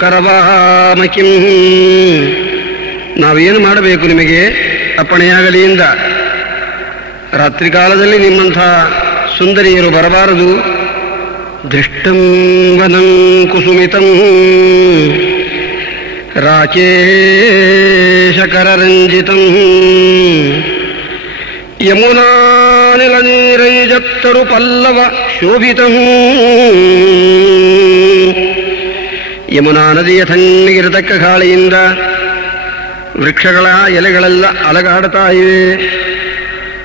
ಕರವಾಮಕಿಂ, ನಾವೇನು ಮಾಡಬೇಕು ನಿಮಗೆ ಅಪ್ಪಣೆಯಾಗಲಿ ಎಂದ. ರಾತ್ರಿ ಕಾಲದಲ್ಲಿ ನಿಮ್ಮಂಥ ಸುಂದರಿಯರು ಬರಬಾರದು. ದೃಷ್ಟಂ ವನಂ ಕುಸುಮಿತಂ ರಾಕೇಶಕರರಂಜಿತಂ ಯಮುನಾನಿಲನೀರೈಜತ್ತರು ಪಲ್ಲವ ಶೋಭಿತಂ. ಯಮುನಾ ನದಿಯ ತಣ್ಣಗಿರತಕ್ಕ ಗಾಳಿಯಿಂದ ವೃಕ್ಷಗಳ ಎಲೆಗಳೆಲ್ಲ ಅಲಗಾಡುತ್ತಾ ಇವೆ.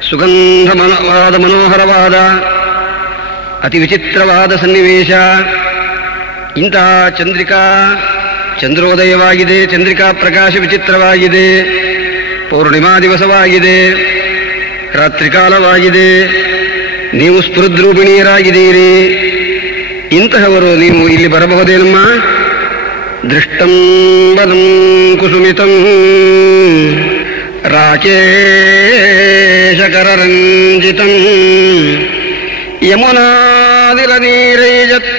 ಸುಗಂಧಮಯವಾದ ಮನೋಹರವಾದ ಅತಿ ವಿಚಿತ್ರವಾದ ಸನ್ನಿವೇಶ. ಇಂತಹ ಚಂದ್ರೋದಯವಾಗಿದೆ. ಚಂದ್ರಿಕಾ ಪ್ರಕಾಶ ವಿಚಿತ್ರವಾಗಿದೆ. ಪೌರ್ಣಿಮಾ ದಿವಸವಾಗಿದೆ. ರಾತ್ರಿಕಾಲವಾಗಿದೆ. ನೀವು ಸ್ಫುರದ್ರೂಪಿಣಿಯರಾಗಿದ್ದೀರಿ. ಇಂತಹವರು ನೀವು ಇಲ್ಲಿ ಬರಬಹುದೇನಮ್ಮ? ದೃಷ್ಟಂ ಬಲಂ ಕುಸುಮಿತಂ ರಾಕೇಶಕರರಂಜಿತಂ ಯಮುನಾದಿಲನೀರೈಜತ್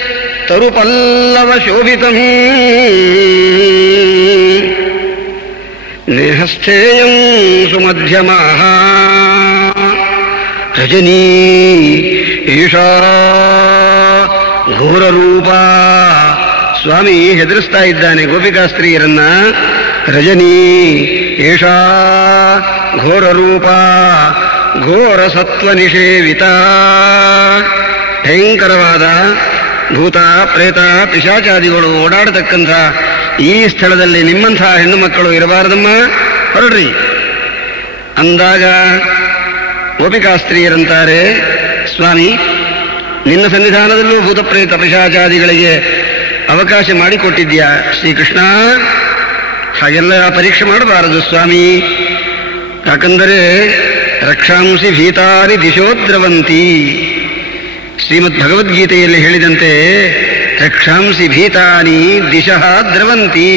ತರುಪಲ್ಲವ ಶೋಭಿತಂ ನೇಹಸ್ಥೇಯಂ ಸುಮಧ್ಯಮಃ ರಜನೀ ಈಶಾ ಘೋರರೂಪ. ಸ್ವಾಮಿ ಹೆದರಿಸ್ತಾ ಇದ್ದಾನೆ ಗೋಪಿಕಾಸ್ತ್ರೀಯರನ್ನ. ರಜನೀ ಏಷಾ ಘೋರರೂಪ ಘೋರ ಸತ್ವ ನಿಷೇವಿತ. ಭಯಂಕರವಾದ ಭೂತ ಪ್ರೇತ ಪಿಶಾಚಾದಿಗಳು ಓಡಾಡತಕ್ಕಂಥ ಈ ಸ್ಥಳದಲ್ಲಿ ನಿಮ್ಮಂಥ ಹೆಣ್ಣು ಮಕ್ಕಳು ಇರಬಾರದಮ್ಮ, ಹೊರಡ್ರಿ ಅಂದಾಗ ಗೋಪಿಕಾಸ್ತ್ರೀಯರಂತಾರೆ, ಸ್ವಾಮಿ ನಿನ್ನ ಸನ್ನಿಧಾನದಲ್ಲೂ ಭೂತಪ್ರೇತ ಪಿಶಾಚಾದಿಗಳಿಗೆ ಅವಕಾಶ ಮಾಡಿಕೊಟ್ಟಿದ್ಯಾ ಶ್ರೀಕೃಷ್ಣ. ಹಾಗೆಲ್ಲ ಪರೀಕ್ಷೆ ಮಾಡಬಾರದು ಸ್ವಾಮಿ. ಯಾಕಂದರೆ ರಕ್ಷಾಂಸಿ ಭೀತಾನಿ ದಿಶೋದ್ರವಂತಿ. ಶ್ರೀಮದ್ ಭಗವದ್ಗೀತೆಯಲ್ಲಿ ಹೇಳಿದಂತೆ ರಕ್ಷಾಂಸಿ ಭೀತಾನಿ ದಿಶಃ ದ್ರವಂತಿ.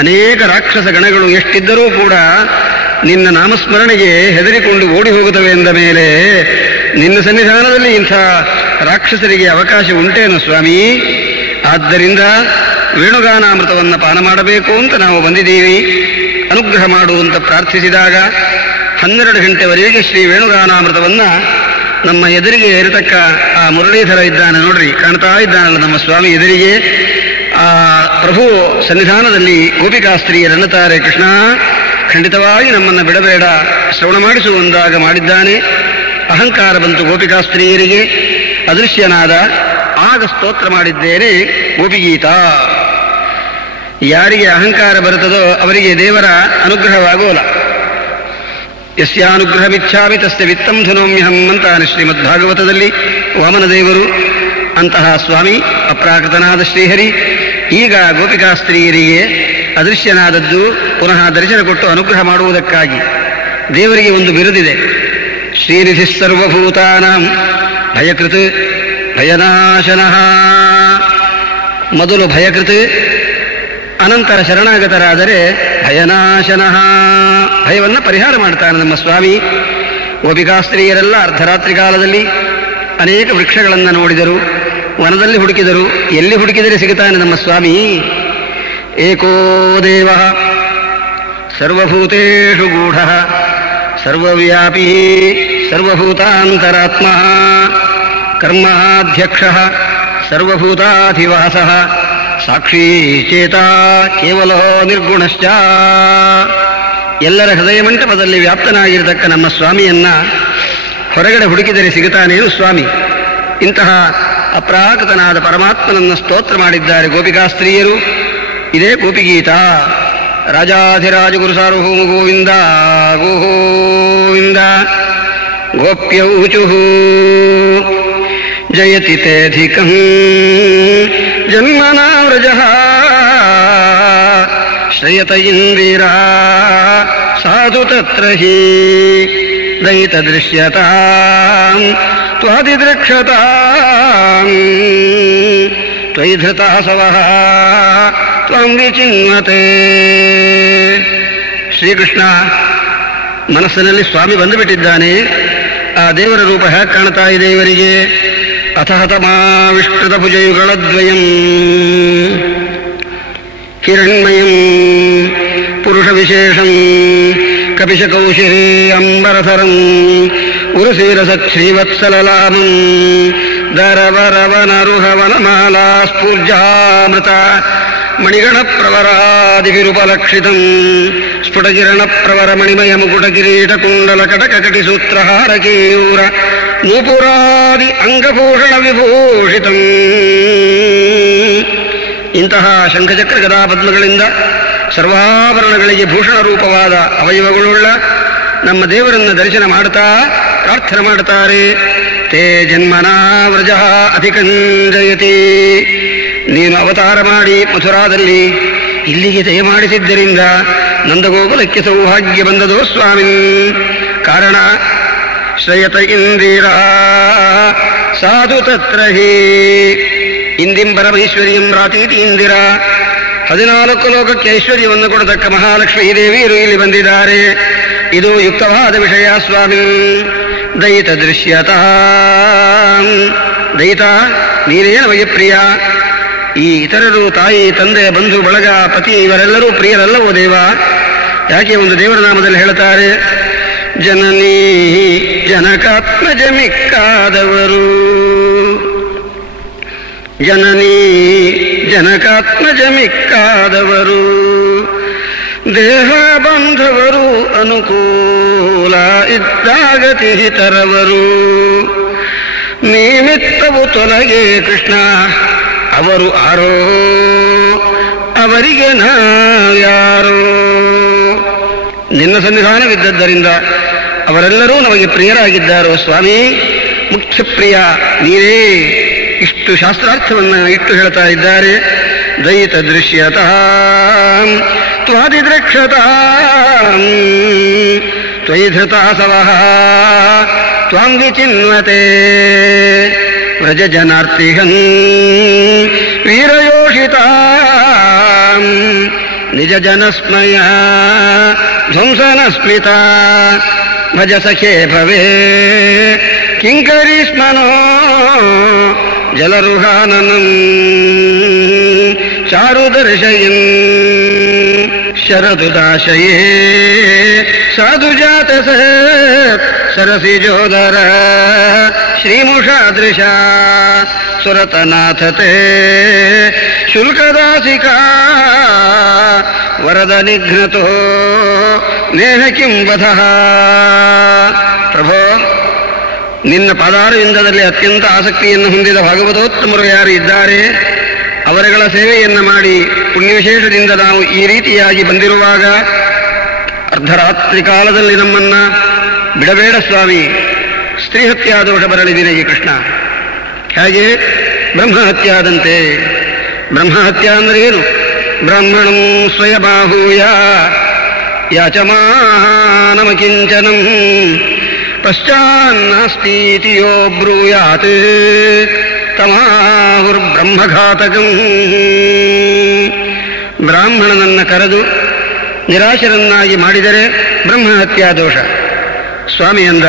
ಅನೇಕ ರಾಕ್ಷಸ ಗಣಗಳು ಎಷ್ಟಿದ್ದರೂ ಕೂಡ ನಿನ್ನ ನಾಮಸ್ಮರಣೆಗೆ ಹೆದರಿಕೊಂಡು ಓಡಿ ಹೋಗುತ್ತವೆ ಎಂದ ಮೇಲೆ ನಿನ್ನ ಸನ್ನಿಧಾನದಲ್ಲಿ ಇಂಥ ರಾಕ್ಷಸರಿಗೆ ಅವಕಾಶ ಉಂಟೇನು ಸ್ವಾಮಿ? ಆದ್ದರಿಂದ ವೇಣುಗಾನಾಮೃತವನ್ನು ಪಾನ ಮಾಡಬೇಕು ಅಂತ ನಾವು ಬಂದಿದ್ದೀವಿ, ಅನುಗ್ರಹ ಮಾಡುವಂತ ಪ್ರಾರ್ಥಿಸಿದಾಗ 12 ಗಂಟೆವರೆಗೆ ಶ್ರೀ ವೇಣುಗಾನಾಮೃತವನ್ನು ನಮ್ಮ ಎದುರಿಗೆ ಇರತಕ್ಕ ಆ ಮುರಳೀಧರ ಇದ್ದಾನೆ ನೋಡ್ರಿ, ಕಾಣ್ತಾ ಇದ್ದಾನಲ್ಲ ನಮ್ಮ ಸ್ವಾಮಿ ಎದುರಿಗೆ. ಆ ಪ್ರಭು ಸನ್ನಿಧಾನದಲ್ಲಿ ಗೋಪಿಕಾಸ್ತ್ರೀಯರನ್ನುತ್ತಾರೆ, ಕೃಷ್ಣ ಖಂಡಿತವಾಗಿ ನಮ್ಮನ್ನು ಬಿಡಬೇಡ, ಶ್ರವಣ ಮಾಡಿಸುವಂದಾಗ ಮಾಡಿದ್ದಾನೆ. ಅಹಂಕಾರ ಬಂತು ಗೋಪಿಕಾಸ್ತ್ರೀಯರಿಗೆ, ಅದೃಶ್ಯನಾದ ಆಗ ಸ್ತೋತ್ರ ಮಾಡಿದ್ದೇನೆ ಗೋಪಿಗೀತ. ಯಾರಿಗೆ ಅಹಂಕಾರ ಬರುತ್ತದೋ ಅವರಿಗೆ ದೇವರ ಅನುಗ್ರಹವಾಗೋಲ್ಲ. ಯಸ್ಯಾನುಗ್ರಹಮಿಚ್ಛಾಮಿ ತಸ್ಯ ವಿತ್ತಂ ಧನೋಮ್ಯಹಂ ಅಂತಾನೆ ಶ್ರೀಮದ್ ಭಾಗವತದಲ್ಲಿ ವಾಮನದೇವರು. ಅಂತಹ ಸ್ವಾಮಿ ಅಪ್ರಾಕೃತನಾದ ಶ್ರೀಹರಿ ಈಗ ಗೋಪಿಕಾಸ್ತ್ರೀಯರಿಗೆ ಅದೃಶ್ಯನಾದದ್ದು ಪುನಃ ದರ್ಶನ ಕೊಟ್ಟು ಅನುಗ್ರಹ ಮಾಡುವುದಕ್ಕಾಗಿ. ದೇವರಿಗೆ ಒಂದು ಬಿರುದಿದೆ, ಶ್ರೀನಿಧಿ ಸರ್ವಭೂತಾನಾಂ ಭಯಕೃತ್ ಭಯನಾಶನಃ. ಮೊದಲು ಭಯಕೃತ್, ಅನಂತರ ಶರಣಾಗತರಾದರೆ ಭಯನಾಶನಃ, ಭಯವನ್ನು ಪರಿಹಾರ ಮಾಡ್ತಾನೆ ನಮ್ಮ ಸ್ವಾಮಿ. ಗೋಪಿಕಾಸ್ತ್ರೀಯರೆಲ್ಲ ಅರ್ಧರಾತ್ರಿ ಕಾಲದಲ್ಲಿ ಅನೇಕ ವೃಕ್ಷಗಳನ್ನು ನೋಡಿದರು, ವನದಲ್ಲಿ ಹುಡುಕಿದರು. ಎಲ್ಲಿ ಹುಡುಕಿದರೆ ಸಿಗುತ್ತಾನೆ ನಮ್ಮ ಸ್ವಾಮಿ. ಏಕೋ ದೇವ ಸರ್ವಭೂತೇಷು ಗೂಢ ಸರ್ವವ್ಯಾಪಿ ಸರ್ವಭೂತಾಂತರಾತ್ಮ ಕರ್ಮಾಧ್ಯಕ್ಷ ಸರ್ವಭೂತಾಧಿವಾಸ ಸಾಕ್ಷೀ ಚೇತ ಕೇವಲೋ ನಿರ್ಗುಣಶ್ಚ. ಎಲ್ಲರ ಹೃದಯ ಮಂಟಪದಲ್ಲಿ ವ್ಯಾಪ್ತನಾಗಿರತಕ್ಕ ನಮ್ಮ ಸ್ವಾಮಿಯನ್ನ ಹೊರಗಡೆ ಹುಡುಕಿದರೆ ಸಿಗುತ್ತಾನೇನು ಸ್ವಾಮಿ. ಇಂತಹ ಅಪ್ರಾಕೃತನಾದ ಪರಮಾತ್ಮನನ್ನು ಸ್ತೋತ್ರ ಮಾಡಿದ್ದಾರೆ ಗೋಪಿಕಾಸ್ತ್ರೀಯರು. ಇದೇ ಗೋಪಿಗೀತ. ರಾಜಾಧಿರಾಜ ಗುರು ಸಾರ್ವಭೌಮ ಗೋವಿಂದ ಗೋವಿಂದ. ಗೋಪ್ಯೌಚುಃ ಜಯತಿ ತೇಧಿಕಂ ಜನ್ಮನಾ ವ್ರಜಃ ಶ್ರಯತ ಇಂದಿರಾ ಸಾಧು ತತ್ರ ಹಿ ದಯಿತ ದೃಶ್ಯತಾಂ ತ್ವಾದಿದೃಕ್ಷತಾಂ ತ್ವಯಿ ಧೃತಾಸವಃ ತ್ವಂ ವಿಚಿನ್ವತೆ. ಶ್ರೀಕೃಷ್ಣ ಮನಸ್ಸಿನಲ್ಲಿ ಸ್ವಾಮಿ ಬಂದುಬಿಟ್ಟಿದ್ದಾನೆ. ಆ ದೇವರ ರೂಪ ಹೇಗೆ ಕಾಣ್ತಾ ಇದೆ ಇವರಿಗೆ? ಅಥ ಹತಮಾವಿಷ್ಕೃತಭುಜಯುಗಳದ್ವಯಂ ಹಿರಣ್ಮಯಂ ಪುರುಷವಿಶೇಷಂ ಕಪಿಶಕೌಶಿರೀ ಅಂಬರಧರಂ ಉರುಸೀರಸಶ್ರೀವತ್ಸಲಲಾಮಂ ದರವರವನರುಹವನಮಾಲಾ ಸ್ಫೂರ್ಜಾಮೃತ ಮಣಿಗಣಪ್ರವರಾದಿವಿರುಪಲಕ್ಷಿತಂ ಸ್ಫುಟಕಿರಣಪ್ರವರ ಮಣಿಮಯ ಮುಕುಟಕಿರೀಟಕುಂಡಲ ಕಟಕಕಟಿಸೂತ್ರಹಾರಕೇಯೂರ ನೂಪುರಾದಿ ಅಂಗಭೂಷಣ ವಿಭೂಷಿತಂ. ಇಂತಹ ಶಂಖಚಕ್ರ ಗದಾ ಪದ್ಮಗಳಿಂದ ಸರ್ವಾಭರಣಗಳಿಗೆ ಭೂಷಣ ರೂಪವಾದ ಅವಯವಗಳುಳ್ಳ ನಮ್ಮ ದೇವರನ್ನು ದರ್ಶನ ಮಾಡುತ್ತಾ ಪ್ರಾರ್ಥನೆ ಮಾಡುತ್ತಾರೆ. ತೇ ಜನ್ಮನಾ ವ್ರಜ ಅಧಿಕಂಜಯತಿ. ನೀನು ಅವತಾರ ಮಾಡಿ ಮಥುರಾದಲ್ಲಿ ಇಲ್ಲಿಗೆ ದಯಮಾಡಿಸಿದ್ದರಿಂದ ನಂದಗೋಕುಲಕ್ಕೆ ಸೌಭಾಗ್ಯ ಬಂದದೋ ಸ್ವಾಮಿನ್. ಕಾರಣ ಶ್ರಯತ ಇಂದಿರ ಸಾಧು ತತ್ರ ಹಿ ಇಂದಿಂ ಪರಮೈಶ್ವರ್ಯಂ ರಾತೀತಿ ಇಂದಿರ. 14 ಲೋಕಕ್ಕೆ ಐಶ್ವರ್ಯವನ್ನು ಕೊಡತಕ್ಕ ಮಹಾಲಕ್ಷ್ಮೀ ದೇವಿಯರು ಇಲ್ಲಿ ಬಂದಿದ್ದಾರೆ. ಇದು ಯುಕ್ತವಾದ ವಿಷಯ ಸ್ವಾಮಿ. ದಯಿತ ದೃಶ್ಯತ ದಯಿತ ನೀನೇ ನಮಗೆ ಪ್ರಿಯ. ಈ ಇತರರು ತಾಯಿ ತಂದೆ ಬಂಧು ಬಳಗ ಪತಿ ಇವರೆಲ್ಲರೂ ಪ್ರಿಯರಲ್ಲವೋ ದೇವ? ಯಾಕೆ ಒಂದು ದೇವರ ನಾಮದಲ್ಲಿ ಹೇಳ್ತಾರೆ, ಜನನೀ ಜನಕಾತ್ಮಜಮಿಕ್ಕಾದವರು. ಜನನೀ ಜನಕಾತ್ಮಜಮಿಕ್ಕಾದವರು ದೇಹ ಬಂಧವರು ಅನುಕೂಲ ಇದ್ದಾಗತಿ ತರವರು. ನಿಮಿತ್ತವು ತೊಲಗೆ ಕೃಷ್ಣ ಅವರು ಆರೋ ಅವರಿಗೆ ನಾವ್ಯಾರೋ. ನಿನ್ನ ಸನ್ನಿಧಾನವಿದ್ದದ್ದರಿಂದ ಅವರೆಲ್ಲರೂ ನಮಗೆ ಪ್ರಿಯರಾಗಿದ್ದಾರೋ ಸ್ವಾಮಿ. ಮುಖ್ಯ ಪ್ರಿಯ ನೀನೇ. ಇಷ್ಟು ಶಾಸ್ತ್ರಾರ್ಥವನ್ನು ಇಟ್ಟು ಹೇಳ್ತಾ ಇದ್ದಾರೆ. ದಯಿತ ದೃಶ್ಯತ ತ್ವಾದಿದ್ರಕ್ಷತ ತ್ವಯಿ ಧೃತಾಸವಃ ತ್ವಾಂ ವಿಚಿನ್ವತೆ ವ್ರಜ ಜನಾರ್ತಿಹನ್ ವೀರಯೋಷಿತ ನಿಜ ಜನಸ್ಮಯ ಧ್ವಂಸನ ಸ್ಮಿತ ಭಜ ಸಖೇ ಭವೇ ಕಿಂಕರಿ ಸ್ಮನೋ ಜಲರುಹಾನನಂ ಚಾರುದರ್ಶಯನ್ ಶರದುದಾಶಯೇ ಸಾಧುಜಾತ ಸರಸಿಜೋದರ ಶ್ರೀಮುಷಾದೃಶ ಸುರತನಾಥತೆ ಶುಲ್ಕದಾಸಿಕಾ ವರದ ನಿಘ್ನತೋ ನೇಹ ಕಿಂ ವಧಃ. ಪ್ರಭೋ, ನಿನ್ನ ಪಾದಾರವಿಂದದಲ್ಲಿ ಅತ್ಯಂತ ಆಸಕ್ತಿಯನ್ನು ಹೊಂದಿದ ಭಾಗವತೋತ್ತಮರು ಯಾರು ಇದ್ದಾರೆ, ಅವರುಗಳ ಸೇವೆಯನ್ನು ಮಾಡಿ ಪುಣ್ಯವಿಶೇಷದಿಂದ ನಾವು ಈ ರೀತಿಯಾಗಿ ಬಂದಿರುವಾಗ ಅರ್ಧರಾತ್ರಿ ಕಾಲದಲ್ಲಿ ನಮ್ಮನ್ನ ಬಿಡಬೇಡ ಸ್ವಾಮಿ. ಸ್ತ್ರೀಹತ್ಯಾ ದೋಷ ಬರಲಿ ನಿನಗೆ ಕೃಷ್ಣ. ಹೇಗೆ ಬ್ರಹ್ಮಹತ್ಯಾದಂತೆ. ಬ್ರಹ್ಮಹತ್ಯಾ ಅಂದರೆ ಏನು? ಬ್ರಾಹ್ಮಣಂ ಸ್ವಯಮಾಹೂಯ ಯಾಚಮಾನಮ ಕಿಂಚನಂ ಪಶ್ಚಾನ್ನಾಸ್ತೀತಿ ಯೋ ಬ್ರೂಯಾತ್ ತಮಾಹುರ್ಬ್ರಹ್ಮಘಾತಕಂ. ಬ್ರಾಹ್ಮಣನನ್ನು ಕರೆದು ನಿರಾಶರನ್ನಾಗಿ ಮಾಡಿದರೆ ಬ್ರಹ್ಮಹತ್ಯಾ ದೋಷ. ಸ್ವಾಮಿ ಅಂದ,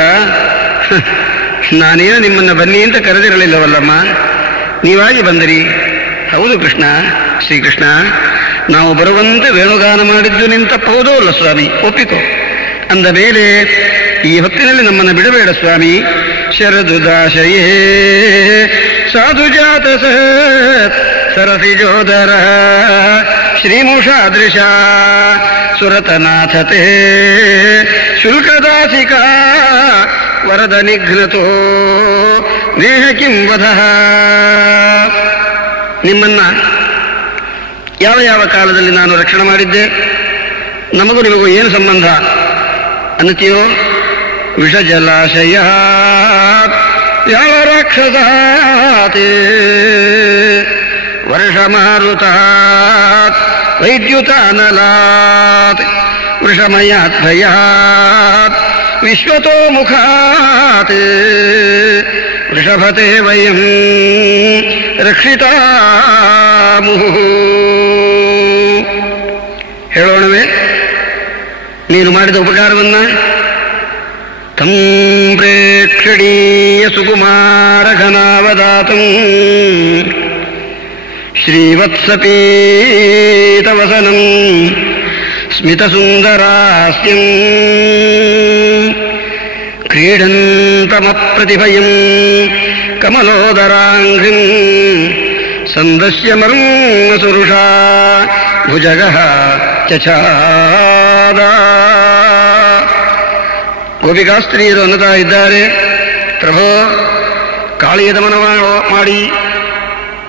ನಾನೇನು ನಿಮ್ಮನ್ನು ಬನ್ನಿ ಅಂತ ಕರೆದಿರಲಿಲ್ಲವಲ್ಲಮ್ಮ, ನೀವಾಗಿ ಬಂದಿರಿ. ಹೌದು ಕೃಷ್ಣ, ಶ್ರೀಕೃಷ್ಣ, ನಾವು ಬರುವಂತೆ ವೇಣುಗಾನ ಮಾಡಿದ್ದು ನಿನ್ನ ತಪ್ಪುವುದೋ ಅಲ್ಲ ಸ್ವಾಮಿ, ಒಪ್ಪಿಕೋ. ಅಂದ ಮೇಲೆ ಈ ಹೊತ್ತಿನಲ್ಲಿ ನಮ್ಮನ್ನು ಬಿಡಬೇಡ ಸ್ವಾಮಿ. ಶರದುದಾಶಯೇ ಸಾಧುಜಾತ ಸರಸಿಜೋದರ ಶ್ರೀಮುಷಾದೃಶ ಸುರತನಾಥತೆ ಶುಲ್ಕದಾಸಿಕಾ ವರದ ನಿಘ್ನತೋ ನೇಹ ಕಿಂ ವಧಃ. ನಿಮ್ಮನ್ನ ಯಾವ ಯಾವ ಕಾಲದಲ್ಲಿ ನಾನು ರಕ್ಷಣೆ ಮಾಡಿದ್ದೆ, ನಮಗೂ ನಿಮಗೂ ಏನು ಸಂಬಂಧ ಅನ್ನತೀಯೋ? ವಿಷ ಜಲಾಶಯ ಯಾಳ ರಾಕ್ಷಸಾತ್ ವರ್ಷ ಮಾರುತಾತ್ ವೈದ್ಯುತಾನಲಾತ್ ವೃಷಮಯಾತ್ ಭಯಾತ್ ವಿಶ್ವತೋ ಮುಖಾತ್ ವೃಷಭತೆ ವಯಂ ರಕ್ಷಿತಾಮುಹು. ಹೇಳೋಣವೇ ನೀನು ಮಾಡಿದ ಉಪಕಾರವನ್ನ? ತಂ ಪ್ರೇಕ್ಷ ಪ್ರೇಕ್ಷಣೀಯ ಸುಕುಮಾರ ಘನಾವದಾತಂ ಶ್ರೀವತ್ಸಪೀತವಸನಂ ಸ್ಮಿತಸುಂದರಾಸ್ಯಂ ಕ್ರೀಡಂತಮಪ್ರತಿಭಯಂ ಕಮಲೋದರಾಂಘ್ರಿಂ ಸಂದಸ್ಯಮರ್ಮಸುರುಷಾ ಭುಜಗಃ ಚಚಾದ. ಗೋಪಿಕಾಸ್ತ್ರೀಯರು ಅನ್ನುತ್ತಾ ಇದ್ದಾರೆ, ಪ್ರಭೋ, ಕಾಳಿಯ ದಮನ ಮಾಡಿ,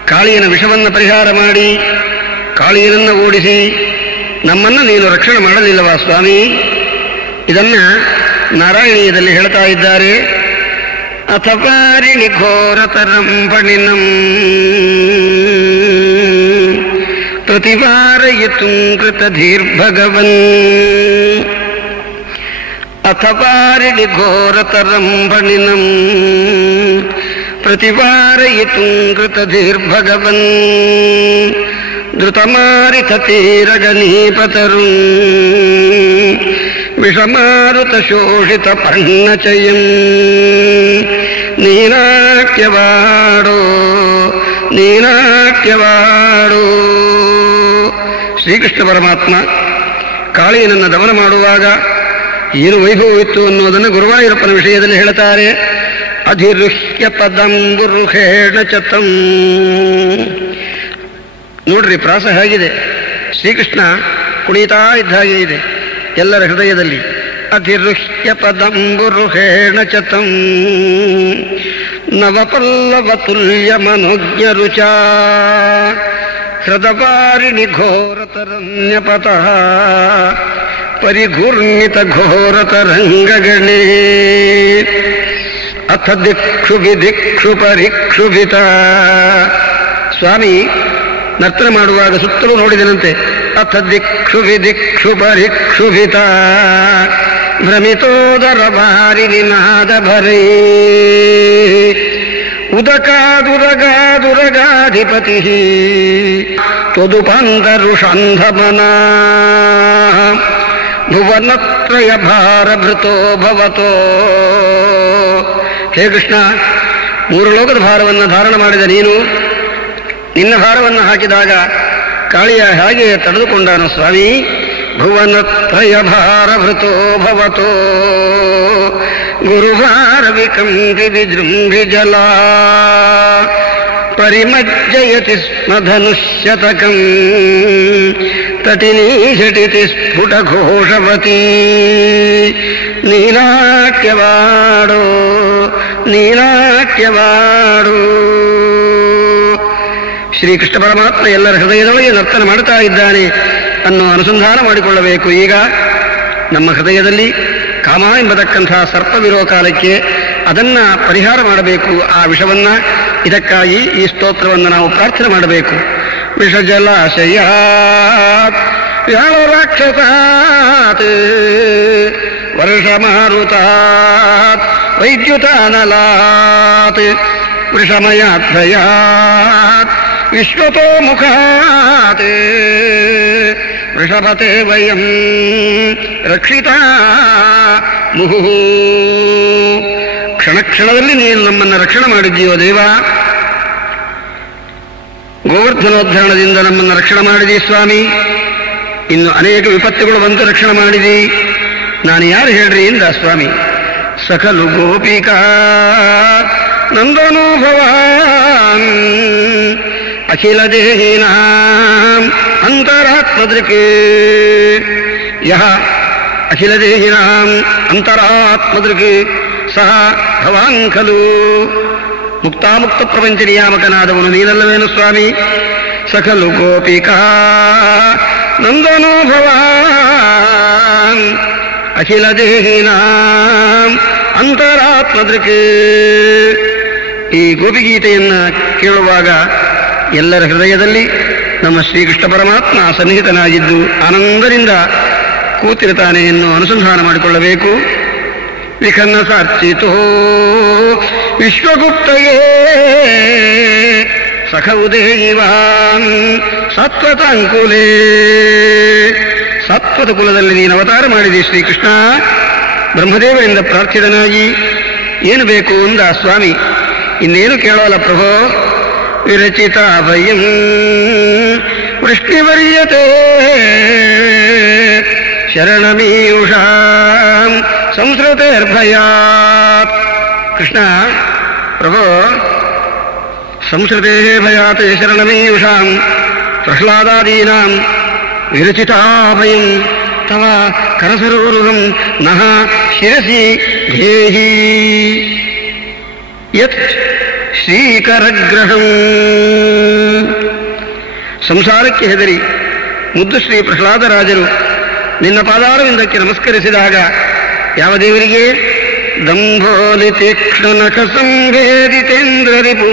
ಕಾಳಿಯನ ವಿಷವನ್ನು ಪರಿಹಾರ ಮಾಡಿ, ಕಾಳಿಯನನ್ನು ಓಡಿಸಿ ನಮ್ಮನ್ನು ನೀನು ರಕ್ಷಣೆ ಮಾಡಲಿಲ್ಲವಾ ಸ್ವಾಮಿ? ಇದನ್ನು ನಾರಾಯಣೀಯದಲ್ಲಿ ಹೇಳ್ತಾ ಇದ್ದಾರೆ. ಅಥಪಾರಿಣಿ ಘೋರತರಂ ಪಣಿನಂ ಪ್ರತಿವಾರಯಿತುಂ ಕೃತಧೀರ್ಭಗವನ್. ಅಥಪಾರಿಣಿ ಘೋರತರಂ ಪಣಿನಂ ಪ್ರತಿವಾರಯಿತುಂ ಕೃತಧೀರ್ಭಗವನ್. ಧೃತಮಾರಿತತೀರಗನೀಪತರುಂ ವಿಷಮಾರುತಶೋಷಿತ ಪರ್ಣಚಯಂ. ನೀನಾಟ್ಯವಾಡೋ ನೀನಾಟ್ಯವಾಡೋ. ಶ್ರೀಕೃಷ್ಣ ಪರಮಾತ್ಮ ಕಾಳಿಯನನ್ನು ದಮನ ಮಾಡುವಾಗ ಏನು ವೈಭವವಿತ್ತು ಅನ್ನೋದನ್ನು ಗುರುವಾಯೂರಪ್ಪನ ವಿಷಯದಲ್ಲಿ ಹೇಳ್ತಾರೆ. ಅಧಿರುಹ್ಯ ಪದಂಬುರುಹೇಣ ಚತಂ. ನೋಡ್ರಿ, ಪ್ರಾಸ ಹೇಗಿದೆ. ಶ್ರೀಕೃಷ್ಣ ಕುಣಿತಾ ಇದ್ದ ಹಾಗೆ ಇದೆ ಎಲ್ಲರ ಹೃದಯದಲ್ಲಿ. ಅಧಿರುಹ್ಯ ಪದಂಬುರುಹೇಣ ಚತಂ ನವಪಲ್ಲವತುಲ್ಯ ಮನೋಜ್ಞ ರುಚಾ ಹೃದವಾರಿಣಿ ಘೋರತರನ್ಯಪತಃ ಪರಿಘೂರ್ಣಿತ ಘೋರತರಂಗಗಣೇ. ಅಥ ದಿಕ್ಷು ವಿದಿಕ್ಷು ಪರಿಕ್ಷುಭಿತ. ಸ್ವಾಮಿ ನರ್ತನ ಮಾಡುವಾಗ ಸುತ್ತಲೂ ನೋಡಿದನಂತೆ. ಅಥ ದಿಕ್ಷು ವಿದಿಕ್ಷು ಪರಿಕ್ಷುಭಿತ ಭ್ರಮಿತೋದರ ವಾರಿಣಿ ನಾದ ಭರೇ. ಉದಕಾದುರಗಾದುರಗಾಧಿಪತಿ ತ್ವದುಪಂದರುಷಂಧಮನಾ ಭುವನತ್ರಯ ಭಾರಭೃತೋ ಭವತೋ. ಹೇ ಕೃಷ್ಣ, ಮೂರು ಲೋಕದ ಭಾರವನ್ನು ಧಾರಣ ಮಾಡಿದ ನೀನು ನಿನ್ನ ಭಾರವನ್ನು ಹಾಕಿದಾಗ ಕಾಳಿಯ ಹೇಗೆ ತಡೆದುಕೊಂಡಾನು ಸ್ವಾಮಿ? ಭುವನತ್ರಯ ಭಾರಭೃತೋ ಭವತೋ ಗುರುಭಾರ ವಿಕಂಪಿ ವಿಜೃಂಭಿ ಜಲಾ ಪರಿಮಜ್ಜಯತಿ ಸ್ಮ ಧನುಷ್ಯತಕಂ ತಟಿನೀ ಝಟಿತಿ ಸ್ಫುಟ ಘೋಷವತಿ. ನೀನಾಟ್ಯವಾಡೋ ನೀನಾಟ್ಯವಾಡೋ. ಶ್ರೀಕೃಷ್ಣ ಪರಮಾತ್ಮ ಎಲ್ಲರ ಹೃದಯದೊಳಗೆ ನರ್ತನ ಮಾಡುತ್ತಾ ಇದ್ದಾನೆ ಅನ್ನೋ ಅನುಸಂಧಾನ ಮಾಡಿಕೊಳ್ಳಬೇಕು. ಈಗ ನಮ್ಮ ಹೃದಯದಲ್ಲಿ ಕಾಮ ಎಂಬತಕ್ಕಂಥ ಸರ್ಪವಿರೋ ಕಾಲಕ್ಕೆ ಅದನ್ನು ಪರಿಹಾರ ಮಾಡಬೇಕು, ಆ ವಿಷವನ್ನು. ಇದಕ್ಕಾಗಿ ಈ ಸ್ತೋತ್ರವನ್ನು ನಾವು ಪ್ರಾರ್ಥನೆ ಮಾಡಬೇಕು. ವಿಷಜಲಾಶಯಾತ್ ವ್ಯಾಳರಾಕ್ಷಸಾತ್ ವರ್ಷಮಾರುತಾತ್ ವೈದ್ಯುತಾನಲಾತ್ ವೃಷಮಯಾಧ್ವಯಾತ್ ವಿಶ್ವತೋ ಮುಖಾತ್ ವೃಷಭತೆ ವಯಂ ರಕ್ಷಿತಾ ಮುಹುಃ. ಕ್ಷಣ ಕ್ಷಣದಲ್ಲಿ ನೀನು ನಮ್ಮನ್ನು ರಕ್ಷಣೆ ಮಾಡಿದ್ದೀಯೋ ದೇವ. ಗೋವರ್ಧನೋದ್ಧರಣದಿಂದ ನಮ್ಮನ್ನು ರಕ್ಷಣೆ ಮಾಡಿದಿ ಸ್ವಾಮಿ. ಇನ್ನು ಅನೇಕ ವಿಪತ್ತುಗಳು ಬಂದು ರಕ್ಷಣೆ ಮಾಡಿದಿ. ನಾನು ಯಾರು ಹೇಳ್ರಿ ಇಂದ ಸ್ವಾಮಿ. ಸಕಲು ಗೋಪಿಕಾ ನಂದನೋಭವಾನ್ ಅಖಿಲ ದೇಹಿನಾಂ ಅಂತರಾತ್ಮದೃಕ್. ಯಹ ಅಖಿಲ ದೇಹಿನಾಂ ಅಂತರಾತ್ಮದೃಕ್ ಸಹ ಭವಾನ್ ಖಲು. ಮುಕ್ತಾಮುಕ್ತ ಪ್ರಪಂಚ ನಿಯಾಮಕನಾದವನು ನೀನಲ್ಲವೇನು ಸ್ವಾಮಿ? ಸಕಲು ಗೋಪಿಕಾ ನಂದನೋ ಭವಾನ್ ಅಖಿಲ ದೇಹಿನಾಂ ಅಂತರಾತ್ಮದೃಕ್. ಈ ಗೋಪಿಗೀತೆಯನ್ನು ಕೇಳುವಾಗ ಎಲ್ಲರ ಹೃದಯದಲ್ಲಿ ನಮ್ಮ ಶ್ರೀಕೃಷ್ಣ ಪರಮಾತ್ಮ ಸನ್ನಿಹಿತನಾಗಿದ್ದು ಆನಂದದಿಂದ ಕೂತಿರ್ತಾನೆ ಎನ್ನುವ ಅನುಸಂಧಾನ ಮಾಡಿಕೊಳ್ಳಬೇಕು. ವಿಖನ್ನ ಸಾರ್ಚಿತೋ ವಿಶ್ವಗುಪ್ತಯೇ ಸಖ ಉದೇಯಿವಾನ್ ಸತ್ವತಾಂಕುಲೇ. ಸತ್ವದ ಕುಲದಲ್ಲಿ ನೀನು ಅವತಾರ ಮಾಡಿದೆ ಶ್ರೀಕೃಷ್ಣ. ಬ್ರಹ್ಮದೇವರಿಂದ ಪ್ರಾರ್ಥಿತನಾಗಿ ಏನು ಬೇಕು ಅಂದ ಸ್ವಾಮಿ. ಇನ್ನೇನು ಕೇಳೋಲ್ಲ ಪ್ರಭೋ. ವಿರಚಿತ ಭಯಂ ವೃಷ್ಟಿವರ್ಯತೆ ಶರಣಮೀಯುಷಾಂ ಸಂಸ್ಕೃತೇರ್ಭಯಾತ್. ಕೃಷ್ಣ ಪ್ರಭೋ, ಸಂಸ್ಕೃತೇ ಭಯಾತ್ ಶರಣಮೀಯುಷಾಂ ಪ್ರಹ್ಲಾದಾದೀನಾಂ ವಿರಚಿತಾಭಯಂ ತವ ಕರಸರೋರುಹಂ ನಃ ಶಿರಸಿ ಧೇಹಿ ಯತ್ ಶ್ರೀಕರಗ್ರಹಂ. ಸಂಸಾರಕ್ಕೆ ಹೆದರಿ ಮುದ್ದು ಶ್ರೀ ಪ್ರಹ್ಲಾದರಾಜರು ನಿನ್ನ ಪಾದಾರವಿಂದಕ್ಕೆ ನಮಸ್ಕರಿಸಿದಾಗ ಯಾವ ದೇವರಿಗೆ? ದಂಭೋಲಿ ತೀಕ್ಷ್ಣ ನಖ ಸಂವೇದಿತೇಂದ್ರ ರಿಪು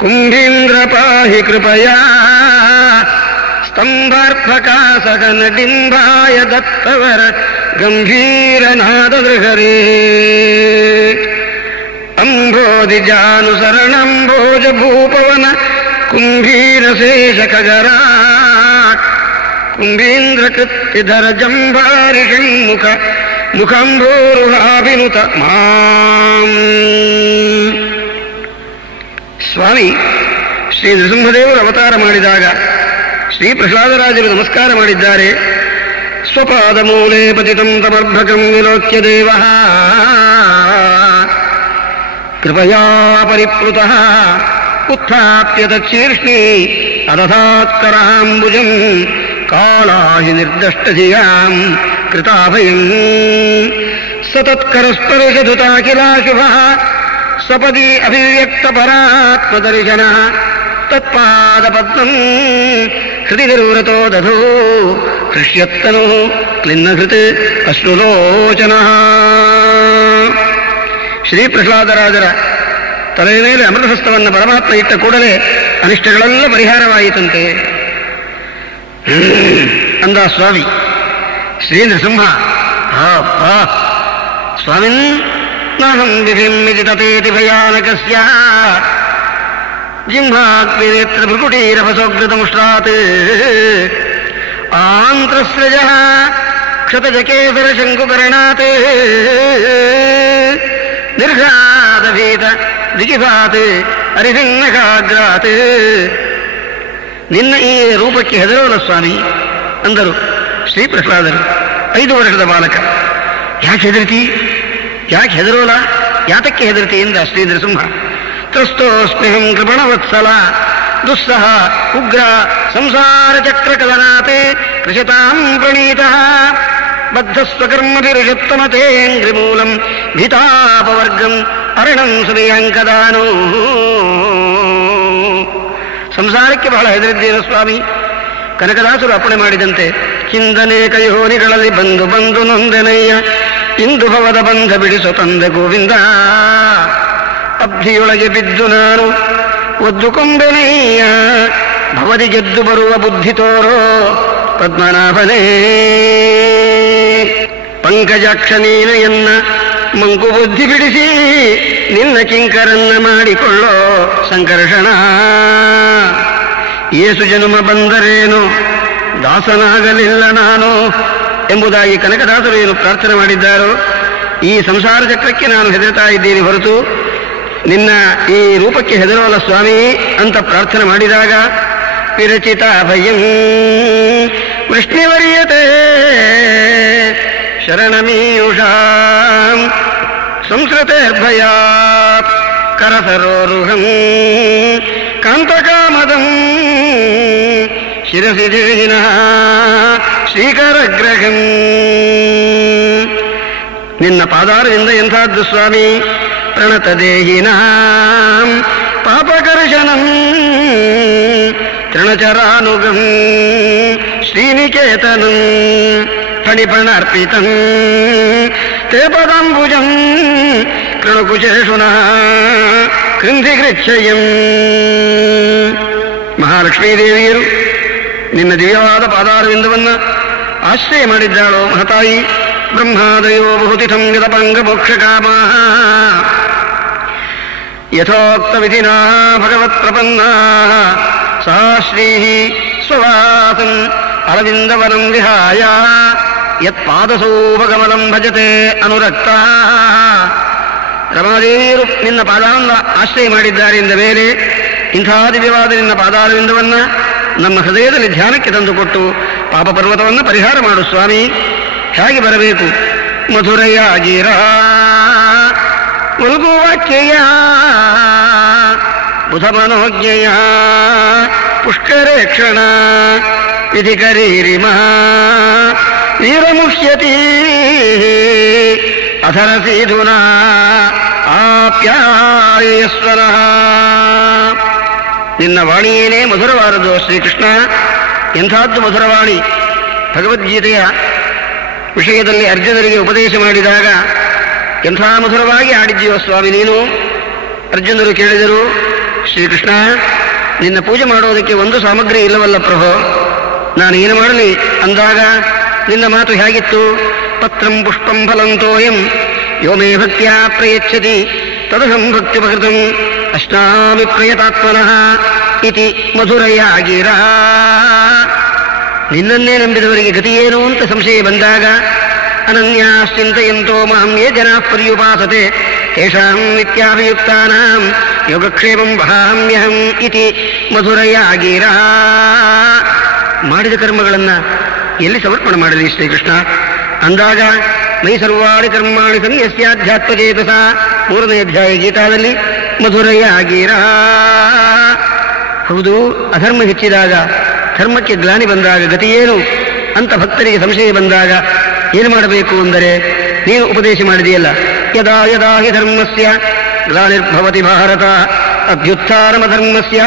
ಕುಂಭೀಂದ್ರ ಪಾಹಿ ಕೃಪಯಾ ಸ್ತಂಭಾರ್ಪಕಾಸಗನ ಡಿಂಬಾಯ ದತ್ತವರ ಗಂಭೀರನಾದ ದೃಹರೇ ಅಂಬೋಧಿಜಾನುಸರಣಂಬೋಜ ಭೂಪವನ ಕುಂಭೀರ ಶೇಷಕಗರಾ ಕುಂಭೀಂದ್ರ ಕೃತ್ಯಧರ ಜಂಭಾರಿ ಷಣ್ಮುಖ ಮುಖಂಭೋರುಹಾಭಿನುತ ಮಾಂ. ಸ್ವಾಮಿ ಶ್ರೀ ನೃಸಿಂಹದೇವರು ಅವತಾರ ಮಾಡಿದಾಗ ಶ್ರೀ ಪ್ರಹ್ಲಾದರಾಜರು ನಮಸ್ಕಾರ ಮಾಡಿದ್ದಾರೆ. ಸ್ವಪಾದ ಮೂಲೆ ಪತಿತಂ ತಮರ್ಭಕಂ ವಿಲೋಕ್ಯ ದೇವಃ ಕೃಪಯಾ ಪರಿಪ್ಲುತಃ ಉತ್ಥಾಪ್ಯ ತಚ್ಛೀರ್ಷ್ಣಿ ಅದಧಾತ್ಕರಾಂಬುಜಂ ಕಾಳಾಹಿ ನಿರ್ದಷ್ಟಧಿಯಾಂ ಕೃತಾಭಯಂ ಸತತ್ಕರಸ್ಪರ್ಶಧುತಾಖಿಲಾಶುಭಃ ಸ್ವಪದಿ ಅಭಿವ್ಯಕ್ತ ಪರಾತ್ಮದರ್ಶನಃ ತತ್ಪಾದಪದ್ಮಂ ಹೃದಿರ್ವ್ರತೋ ದಧೋ ಹೃಷ್ಯತ್ತನೋ ಕ್ಲಿನ್ನಹೃತ್ ಅಶ್ರುಲೋಚನಃ. ಶ್ರೀ ಪ್ರಹ್ಲಾದರಾಜರ ತಲೆಯ ಮೇಲೆ ಅಮೃತಹಸ್ತವನ್ನು ಪರಮಾತ್ಮ ಇಟ್ಟ ಕೂಡಲೇ ಅನಿಷ್ಟಗಳೆಲ್ಲ ಪರಿಹಾರವಾಯಿತಂತೆ ಅಂದ ಸ್ವಾಮಿ. ಶ್ರೀ ನೃಸಿಂಹ ಸ್ವಾಮಿನ್ ನಾಹಂ ವಿಭಿಮ್ಮಿತಿ ತತೇತಿ ಭಯಾನಕಸ್ಯ ಜಿಂಹಾಗ್ನಿನೇತ್ರ ಭೃಕುಟೀರಭಸೋಗ್ರತಮುಷ್ಟ್ರಾತ್ ಆಂತ್ರಸ್ರಜಃ ಕ್ಷತಜಕೇಸರ ಶಂಕುಕರ್ಣಾತ್ ನಿರ್ಘಾತಭೀತ ದಿಗಿಭಾತ್ ಅರಿಸಿಂಹಕಾಗ್ರಾತ್. ನಿನ್ನ ಈ ರೂಪಕ್ಕೆ ಹೆದರೋಲ್ಲ ಸ್ವಾಮಿ ಅಂದರು ಶ್ರೀ ಪ್ರಹ್ಲಾದರು. 5 ವರ್ಷದ ಬಾಲಕ. ಯಾಕೆ ಹೆದರ್ತಿ? ಯಾಕೆ ಹೆದರೋಲ್ಲ? ಯಾತಕ್ಕೆ ಹೆದರ್ತಿ ಎಂದ ಶ್ರೀ ನೃಸಿಂಹ. ತ್ರಸ್ತೋಸ್ಮ್ಯಹಂ ಕೃಪಣವತ್ಸಲ ದುಸ್ಸಹ ಉಗ್ರ ಸಂಸಾರ ಚಕ್ರಕಲನಾತ್ ಕೃಶತಾಂ ಪ್ರಣೀತಃ ಬದ್ಧಸ್ವಕರ್ಮಭಿರುಷತ್ತಮತೇಂಗ್ರಿಮೂಲಂ ಭೀತಾಪವರ್ಗಂ ಅರಣಂ ಸುರಿಯಂಕದಾನೋ. ಸಂಸಾರಕ್ಕೆ ಬಹಳ ಹೆದರಿದ್ದೇನು ಸ್ವಾಮಿ. ಕನಕದಾಸರು ಅಪ್ಪಣೆ ಮಾಡಿದಂತೆ ಹಿಂದನೇಕ ಯೋನಿಗಳಲ್ಲಿ ಬಂದು ಬಂದು ನೊಂದೆನಯ್ಯ ಇಂದು ಭವದ ಬಂಧ ಬಿಡಿಸು ತಂದೆ ಗೋವಿಂದ. ಅಬ್ಧಿಯೊಳಗೆ ಬಿದ್ದು ನಾನು ಒದ್ದುಕೊಂಬೆನಯ್ಯ ಭವದಿ ಗೆದ್ದು ಬರುವ ಬುದ್ಧಿ ತೋರೋ ಪದ್ಮನಾಭನೇ. ಪಂಕಜಾಕ್ಷ ನೀನೆಯನ್ನ ಮಂಕು ಬುದ್ಧಿ ಬಿಡಿಸಿ ನಿನ್ನ ಕಿಂಕರನ್ನ ಮಾಡಿಕೊಳ್ಳೋ ಸಂಕರ್ಷಣ. ಏಸು ಜನ್ಮ ಬಂದರೇನು ದಾಸನಾಗಲಿಲ್ಲ ನಾನು ಎಂಬುದಾಗಿ ಕನಕದಾಸರು ಏನು ಪ್ರಾರ್ಥನೆ ಮಾಡಿದ್ದಾರೋ ಈ ಸಂಸಾರ ಚಕ್ರಕ್ಕೆ ನಾನು ಹೆದರ್ತಾ ಇದ್ದೀನಿ ಹೊರತು ನಿನ್ನ ಈ ರೂಪಕ್ಕೆ ಹೆದರೋಲ್ಲ ಸ್ವಾಮಿ ಅಂತ ಪ್ರಾರ್ಥನೆ ಮಾಡಿದಾಗ ವಿರಚಿತ ಭಯಂ ವೃಷ್ಣಿವರ್ಯತೆ ಶರಣಮೀಯುಷಾಂ ಸಂಸ್ಕೃತೇರ್ಭಯಾತ್ ಕರಸರೋರುಹಂ ಕಾಂತಕಾಮದಂ ಶಿರಸಿ ದೇಹಿನಃ ಶ್ರೀಕರಗ್ರಹಂ. ನಿನ್ನ ಪಾದಾರದಿಂದ ಎಂಥದ್ದು ಸ್ವಾಮಿ. ಪ್ರಣತ ದೇಹಿನಾಂ ಪಾಪಕರ್ಷಣಂ ತೃಣಚರಾನುಗಂ ಶ್ರೀನಿಕೇತನಂ ಫಣಿಪಣರ್ಪಿತಂ ತೇ ಪದಾಂಬುಜಂ ಕೃಣಕುಶೇಷುನಃ ಕೃಂಧಿಗೃಚ್ಛಯಂ. ಮಹಾಲಕ್ಷ್ಮೀದೇವಿಯರು ನಿನ್ನ ದಿವ್ಯವಾದ ಪಾದಾರವಿಂದವನ್ನು ಆಶ್ರಯ ಮಾಡಿದ್ದಾಳೋ ಮಹತಾಯಿ. ಬ್ರಹ್ಮಾದಯೋ ಬಹುತಿಥಂ ಗತಪಂಗ ಮೋಕ್ಷಕಾಮಾ ಯಥೋಕ್ತ ವಿಧಿನಾ ಭಗವತ್ ಪ್ರಪನ್ನಾ ಸಾ ಶ್ರೀ ಸ್ವವಾಸಂ ಅರವಿಂದವನಂ ವಿಹಾಯ ಯತ್ಪಾದಸೌಭಗಮಲಂ ಭಜತೆ ಅನುರಕ್ತ ರಮಾದೇವಿಯರು ನಿನ್ನ ಪಾದಾಂಗ ಆಶ್ರಯ ಮಾಡಿದ್ದಾರೆ ಎಂದ ಮೇಲೆ ಇಂಥ ದಿವ್ಯವಾದ ನಿನ್ನ ಪಾದಾರವಿಂದವನ್ನು ನಮ್ಮ ಹೃದಯದಲ್ಲಿ ಧ್ಯಾನಕ್ಕೆ ತಂದುಕೊಟ್ಟು ಪಾಪ ಪರ್ವತವನ್ನು ಪರಿಹಾರ ಮಾಡು ಸ್ವಾಮಿ. ಹೇಗೆ ಬರಬೇಕು? ಮಧುರಯಾಗಿರ ಉಲ್ಗುವಾಕ್ಯಯ ಬುಧ ಮನೋಜ್ಞೆಯ ಪುಷ್ಕರೇಕ್ಷಣ ವಿಧಿಕರೀರಿಮ ವೀರಮುಷ್ಯತಿ ಅಧರಸೀಧುನಾ ಆಪ್ಯಾಯಸ್ವನಃ. ನಿನ್ನ ವಾಣಿಯೇನೇ ಮಧುರವಾರದು ಶ್ರೀಕೃಷ್ಣ. ಎಂಥದ್ದು ಮಧುರವಾಣಿ! ಭಗವದ್ಗೀತೆಯ ವಿಷಯದಲ್ಲಿ ಅರ್ಜುನರಿಗೆ ಉಪದೇಶ ಮಾಡಿದಾಗ ಎಂಥ ಮಧುರವಾಗಿ ಆಡಿದ್ದೀಯೋ ಸ್ವಾಮಿ ನೀನು. ಅರ್ಜುನರು ಕೇಳಿದರು, ಶ್ರೀಕೃಷ್ಣ ನಿನ್ನ ಪೂಜೆ ಮಾಡೋದಕ್ಕೆ ಒಂದು ಸಾಮಗ್ರಿ ಇಲ್ಲವಲ್ಲ ಪ್ರಭೋ, ನಾನು ಏನು ಮಾಡಲಿ ಅಂದಾಗ ನಿನ್ನ ಮಾತು ಹೇಗಿತ್ತು? ಪತ್ರಂ ಪುಷ್ಪಂ ಫಲಂತೋಯಂ ಯೋ ಮೇ ಭಕ್ತ್ಯಾ ಪ್ರಯಚ್ಛತಿ ತದಹಂ ಭಕ್ತಿಪಕೃತಂ ಅಶ್ನಾಮಿ ಪ್ರಯತಾತ್ಮನಃ ಇತಿ ಮಧುರಯಾಗಿರ. ನಿನ್ನನ್ನೇ ನಂಬಿದವರಿಗೆ ಗತಿ ಏನು ಅಂತ ಸಂಶಯ ಬಂದಾಗ ಅನನ್ಯಾಶ್ಚಿಂತಯಂತೋ ಮಾಂ ಯೇ ಜನಾಃ ಪರ್ಯುಪಾಸತೆ ತೇಷಾಂ ನಿತ್ಯಾಭಿಯುಕ್ತಾನಾಂ ಯೋಗಕ್ಷೇಮಂ ವಹಾಮ್ಯಹಂ ಇತಿ ಮಧುರಯಾಗಿರ. ಮಾಡಿದ ಕರ್ಮಗಳನ್ನು ಎಲ್ಲಿ ಸಮರ್ಪಣೆ ಮಾಡಲಿ ಶ್ರೀಕೃಷ್ಣ ಅಂದಾಗ ಮೈ ಸರ್ವಾಣಿ ಕರ್ಮಾಣಿ ಸನ್ಯಸ್ಯಾಧ್ಯಾತ್ಮಚೇತಸ 3ನೇ ಅಧ್ಯಾಯ ಗೀತಾದಲ್ಲಿ ಮಧುರಯಾಗಿರ. ಹೌದು, ಅಧರ್ಮ ಹೆಚ್ಚಿದಾಗ, ಧರ್ಮಕ್ಕೆ ಗ್ಲಾನಿ ಬಂದಾಗ ಗತಿ ಏನು ಅಂತ ಭಕ್ತರಿಗೆ ಸಂಶಯ ಬಂದಾಗ ಏನು ಮಾಡಬೇಕು ಅಂದರೆ ನೀನು ಉಪದೇಶ ಮಾಡಿದೆಯಲ್ಲ, ಯದಾ ಯದಾ ಹಿ ಧರ್ಮಸ್ಯ ಗ್ಲಾನಿರ್ಭವತಿ ಭಾರತ ಅಭ್ಯುತ್ಥಾನಮಧರ್ಮಸ್ಯ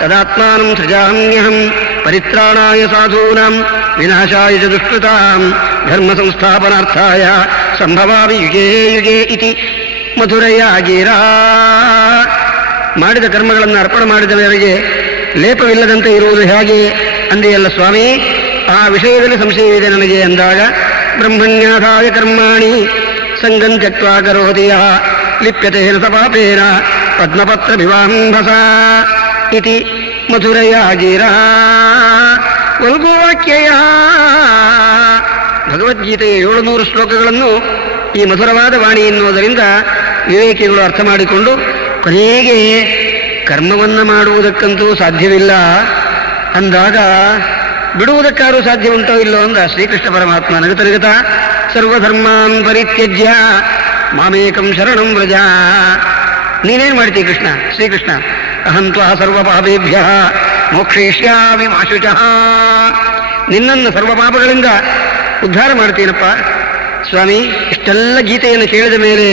ತದಾತ್ಮಾನಂ ಸೃಜಾಮ್ಯಹಂ ಪರಿತ್ರಾಣಾಯ ಸಾಧೂನಾಂ ವಿನಾಶಾಯ ಚ ದುಷ್ಕೃತಾಂ ಧರ್ಮ ಸಂಸ್ಥಾಪನಾರ್ಥಾಯ ಸಂಭವಾಮಿ ಯುಗೇ ಯುಗೇ ಇತಿ ಮಧುರಯಾಗಿರ. ಮಾಡಿದ ಕರ್ಮಗಳನ್ನು ಅರ್ಪಣೆ ಮಾಡಿದವರಿಗೆ ಲೇಪವಿಲ್ಲದಂತೆ ಇರುವುದು ಹೇಗೆ ಅಂದೆಯಲ್ಲ ಸ್ವಾಮಿ, ಆ ವಿಷಯದಲ್ಲಿ ಸಂಶಯವಿದೆ ನನಗೆ ಅಂದಾಗ ಬ್ರಹ್ಮಣ್ಯಾಧಾಯ ಕರ್ಮಾಣಿ ಸಂಗಂ ತ್ಯಕ್ತ್ವಾ ಕರೋತಿ ಯಃ ಲಿಪ್ಯತೇನ ಸ ಪಾಪೇನ ಪದ್ಮಪತ್ರ ವಿವಾಂಭಸ ಇತಿ ಮಧುರಯಾಗಿರ. ವಲ್ಗುವಾಕ್ಯಯ ಭಗವದ್ಗೀತೆಯ 700 ಶ್ಲೋಕಗಳನ್ನು ಈ ಮಧುರವಾದ ವಾಣಿ ಎನ್ನುವುದರಿಂದ ವಿವೇಕಿಗಳು ಅರ್ಥ ಮಾಡಿಕೊಂಡು ಕೊನೆಗೆ ಕರ್ಮವನ್ನು ಮಾಡುವುದಕ್ಕಂತೂ ಸಾಧ್ಯವಿಲ್ಲ ಅಂದಾಗ ಬಿಡುವುದಕ್ಕಾದ್ರೂ ಸಾಧ್ಯ ಉಂಟೋ ಇಲ್ಲೋ ಅಂದ ಶ್ರೀಕೃಷ್ಣ ಪರಮಾತ್ಮ. ನಗತ ಸರ್ವಧರ್ಮಾನ್ ಪರಿತ್ಯಜ್ಯ ಮಾಮೇಕಂ ಶರಣಂ ವ್ರಜ. ನೀನೇನು ಮಾಡ್ತೀಯ ಕೃಷ್ಣ? ಶ್ರೀಕೃಷ್ಣ ಅಹಂ ತ್ವಾ ಸರ್ವ ಪಾಪೇಭ್ಯ ಮೋಕ್ಷಯಿಷ್ಯಾಮಿ ಮಾ ಶುಚಃ. ನಿನ್ನನ್ನು ಸರ್ವ ಪಾಪಗಳಿಂದ ಉದ್ಧಾರ ಮಾಡ್ತೀನಪ್ಪ ಸ್ವಾಮಿ. ಇಷ್ಟೆಲ್ಲ ಗೀತೆಯನ್ನು ಕೇಳಿದ ಮೇಲೆ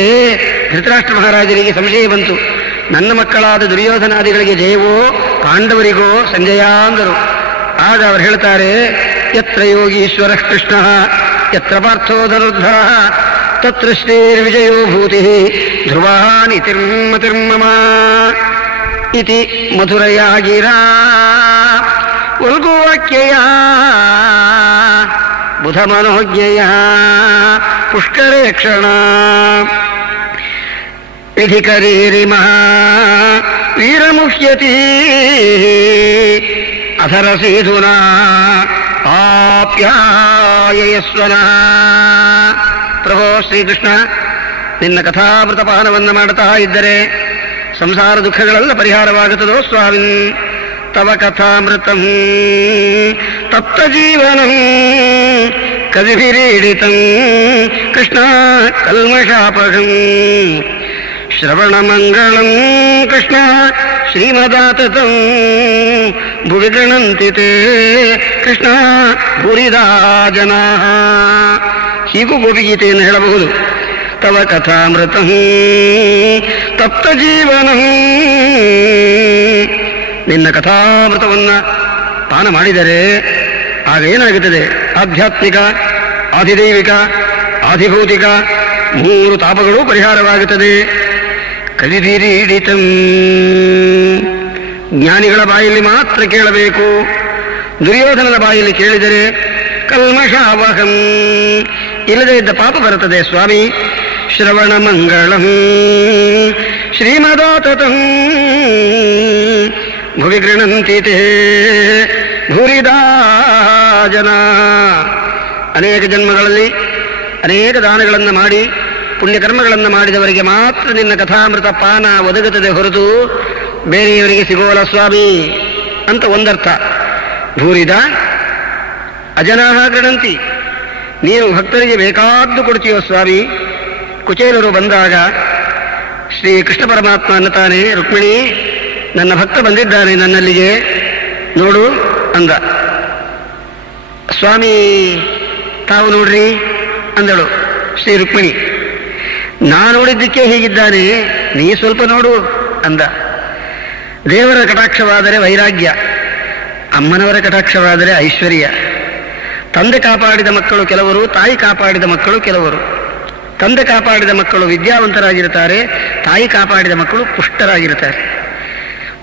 ಧೃತರಾಷ್ಟ್ರ ಮಹಾರಾಜರಿಗೆ ಸಂಶಯ ಬಂತು. ನನ್ನ ಮಕ್ಕಳಾದ ದುರ್ಯೋಧನಾದಿಗಳಿಗೆ ಜಯವೋ ಪಾಂಡವರಿಗೋ ಸಂಜಯ ಅಂದರು. ಆಗ ಅವರು ಹೇಳ್ತಾರೆ, ಯತ್ರ ಯೋಗೀಶ್ವರ ಕೃಷ್ಣ ಯತ್ರ ಪಾರ್ಥೋ ಧನುರ್ಧರ ತತ್ರ ಶ್ರೀರ್ವಿಜಯೋ ಭೂತಿ ಧ್ರುವಾ ನಿತಿರ್ಮತಿರ್ಮಮ ಇತಿ ಮಧುರಯಾಗಿರ. ಉಲ್ಗುವಾಕ್ಯಯ ಬುಧ ಮನೋಜ್ಞೆಯ ಪುಷ್ಕರೇಕ್ಷಣ ವಿಧಿಕರೀರಿಮ ವೀರಮುಹ್ಯತಿ ಅಧರಸೀಧುನಾ ಆಪ್ಯಾಯಸ್ವನ. ಪ್ರಭೋ ಶ್ರೀಕೃಷ್ಣ, ನಿನ್ನ ಕಥಾಮೃತಪಾನವನ್ನು ಮಾಡುತ್ತಾ ಇದ್ದರೆ ಸಂಸಾರ ದುಃಖಗಳೆಲ್ಲ ಪರಿಹಾರವಾಗುತ್ತದೋ ಸ್ವಾಮಿ. ತವ ಕಥಾಮೃತಂ ತಪ್ತ ಜೀವನಂ ಕವಿಭಿರೀಡಿತಂ ಕೃಷ್ಣ ಕಲ್ಮಷಾಪಹಂ ಶ್ರವಣಮಂಗಳಂ ಕೃಷ್ಣ ಶ್ರೀಮದಾತತಂ ಭುವಿ ಗಣಂತಿ ತೇ ಕೃಷ್ಣ ಭೂರಿದಾ ಜನಾಃ. ಹೀಗೂ ಗೋಪಿಗೀತೆಯನ್ನು ಹೇಳಬಹುದು. ತವ ಕಥಾಮೃತಂ ತಪ್ತ ಜೀವನಂ. ನಿನ್ನ ಕಥಾಮೃತವನ್ನು ಪಾನ ಮಾಡಿದರೆ ಆಗ ಏನಾಗುತ್ತದೆ? ಆಧ್ಯಾತ್ಮಿಕ, ಆಧಿದೈವಿಕ, ಆಧಿಭೌತಿಕ 3 ತಾಪಗಳು ಪರಿಹಾರವಾಗುತ್ತದೆ. ಕವಿಭಿರೀಡಿತಂ. ಜ್ಞಾನಿಗಳ ಬಾಯಲ್ಲಿ ಮಾತ್ರ ಕೇಳಬೇಕು. ದುರ್ಯೋಧನನ ಬಾಯಲ್ಲಿ ಕೇಳಿದರೆ ಕಲ್ಮಷಾವಹಂ, ಇಲ್ಲದೇ ಇದ್ದ ಪಾಪ ಬರುತ್ತದೆ ಸ್ವಾಮಿ. ಶ್ರವಣ ಮಂಗಳಂ ಶ್ರೀಮದಾತತಂ ಭುವಿ ಗೃಣಂತಿ ತೇ ಭೂರಿದಾ ಜನ. ಅನೇಕ ಜನ್ಮಗಳಲ್ಲಿ ಅನೇಕ ದಾನಗಳನ್ನು ಮಾಡಿ ಪುಣ್ಯಕರ್ಮಗಳನ್ನು ಮಾಡಿದವರಿಗೆ ಮಾತ್ರ ನಿನ್ನ ಕಥಾಮೃತ ಪಾನ ಒದಗುತ್ತದೆ ಹೊರತು ಬೇರೆಯವರಿಗೆ ಸಿಗೋಲ್ಲ ಸ್ವಾಮಿ ಅಂತ ಒಂದರ್ಥ. ಭೂರಿದ ಅಜನಾಹ ಗೃಣಂತಿ, ನೀನು ಭಕ್ತರಿಗೆ ಬೇಕಾದ್ದು ಕೊಡ್ತೀಯೋ ಸ್ವಾಮಿ. ಕುಚೇಲರು ಬಂದಾಗ ಶ್ರೀ ಕೃಷ್ಣ ಪರಮಾತ್ಮ ಅನ್ನತಾನೆ, ರುಕ್ಮಿಣಿ ನನ್ನ ಭಕ್ತ ಬಂದಿದ್ದಾನೆ ನನ್ನಲ್ಲಿಗೆ ನೋಡು ಅಂದ. ಸ್ವಾಮಿ ತಾವು ನೋಡ್ರಿ ಅಂದಳು ಶ್ರೀ ರುಕ್ಮಿಣಿ. ನಾ ನೋಡಿದ್ದಕ್ಕೆ ಹೀಗಿದ್ದಾನೆ, ನೀ ಸ್ವಲ್ಪ ನೋಡು ಅಂದ. ದೇವರ ಕಟಾಕ್ಷವಾದರೆ ವೈರಾಗ್ಯ, ಅಮ್ಮನವರ ಕಟಾಕ್ಷವಾದರೆ ಐಶ್ವರ್ಯ. ತಂದೆ ಕಾಪಾಡಿದ ಮಕ್ಕಳು ಕೆಲವರು, ತಾಯಿ ಕಾಪಾಡಿದ ಮಕ್ಕಳು ಕೆಲವರು. ತಂದೆ ಕಾಪಾಡಿದ ಮಕ್ಕಳು ವಿದ್ಯಾವಂತರಾಗಿರ್ತಾರೆ, ತಾಯಿ ಕಾಪಾಡಿದ ಮಕ್ಕಳು ಪುಷ್ಟರಾಗಿರ್ತಾರೆ.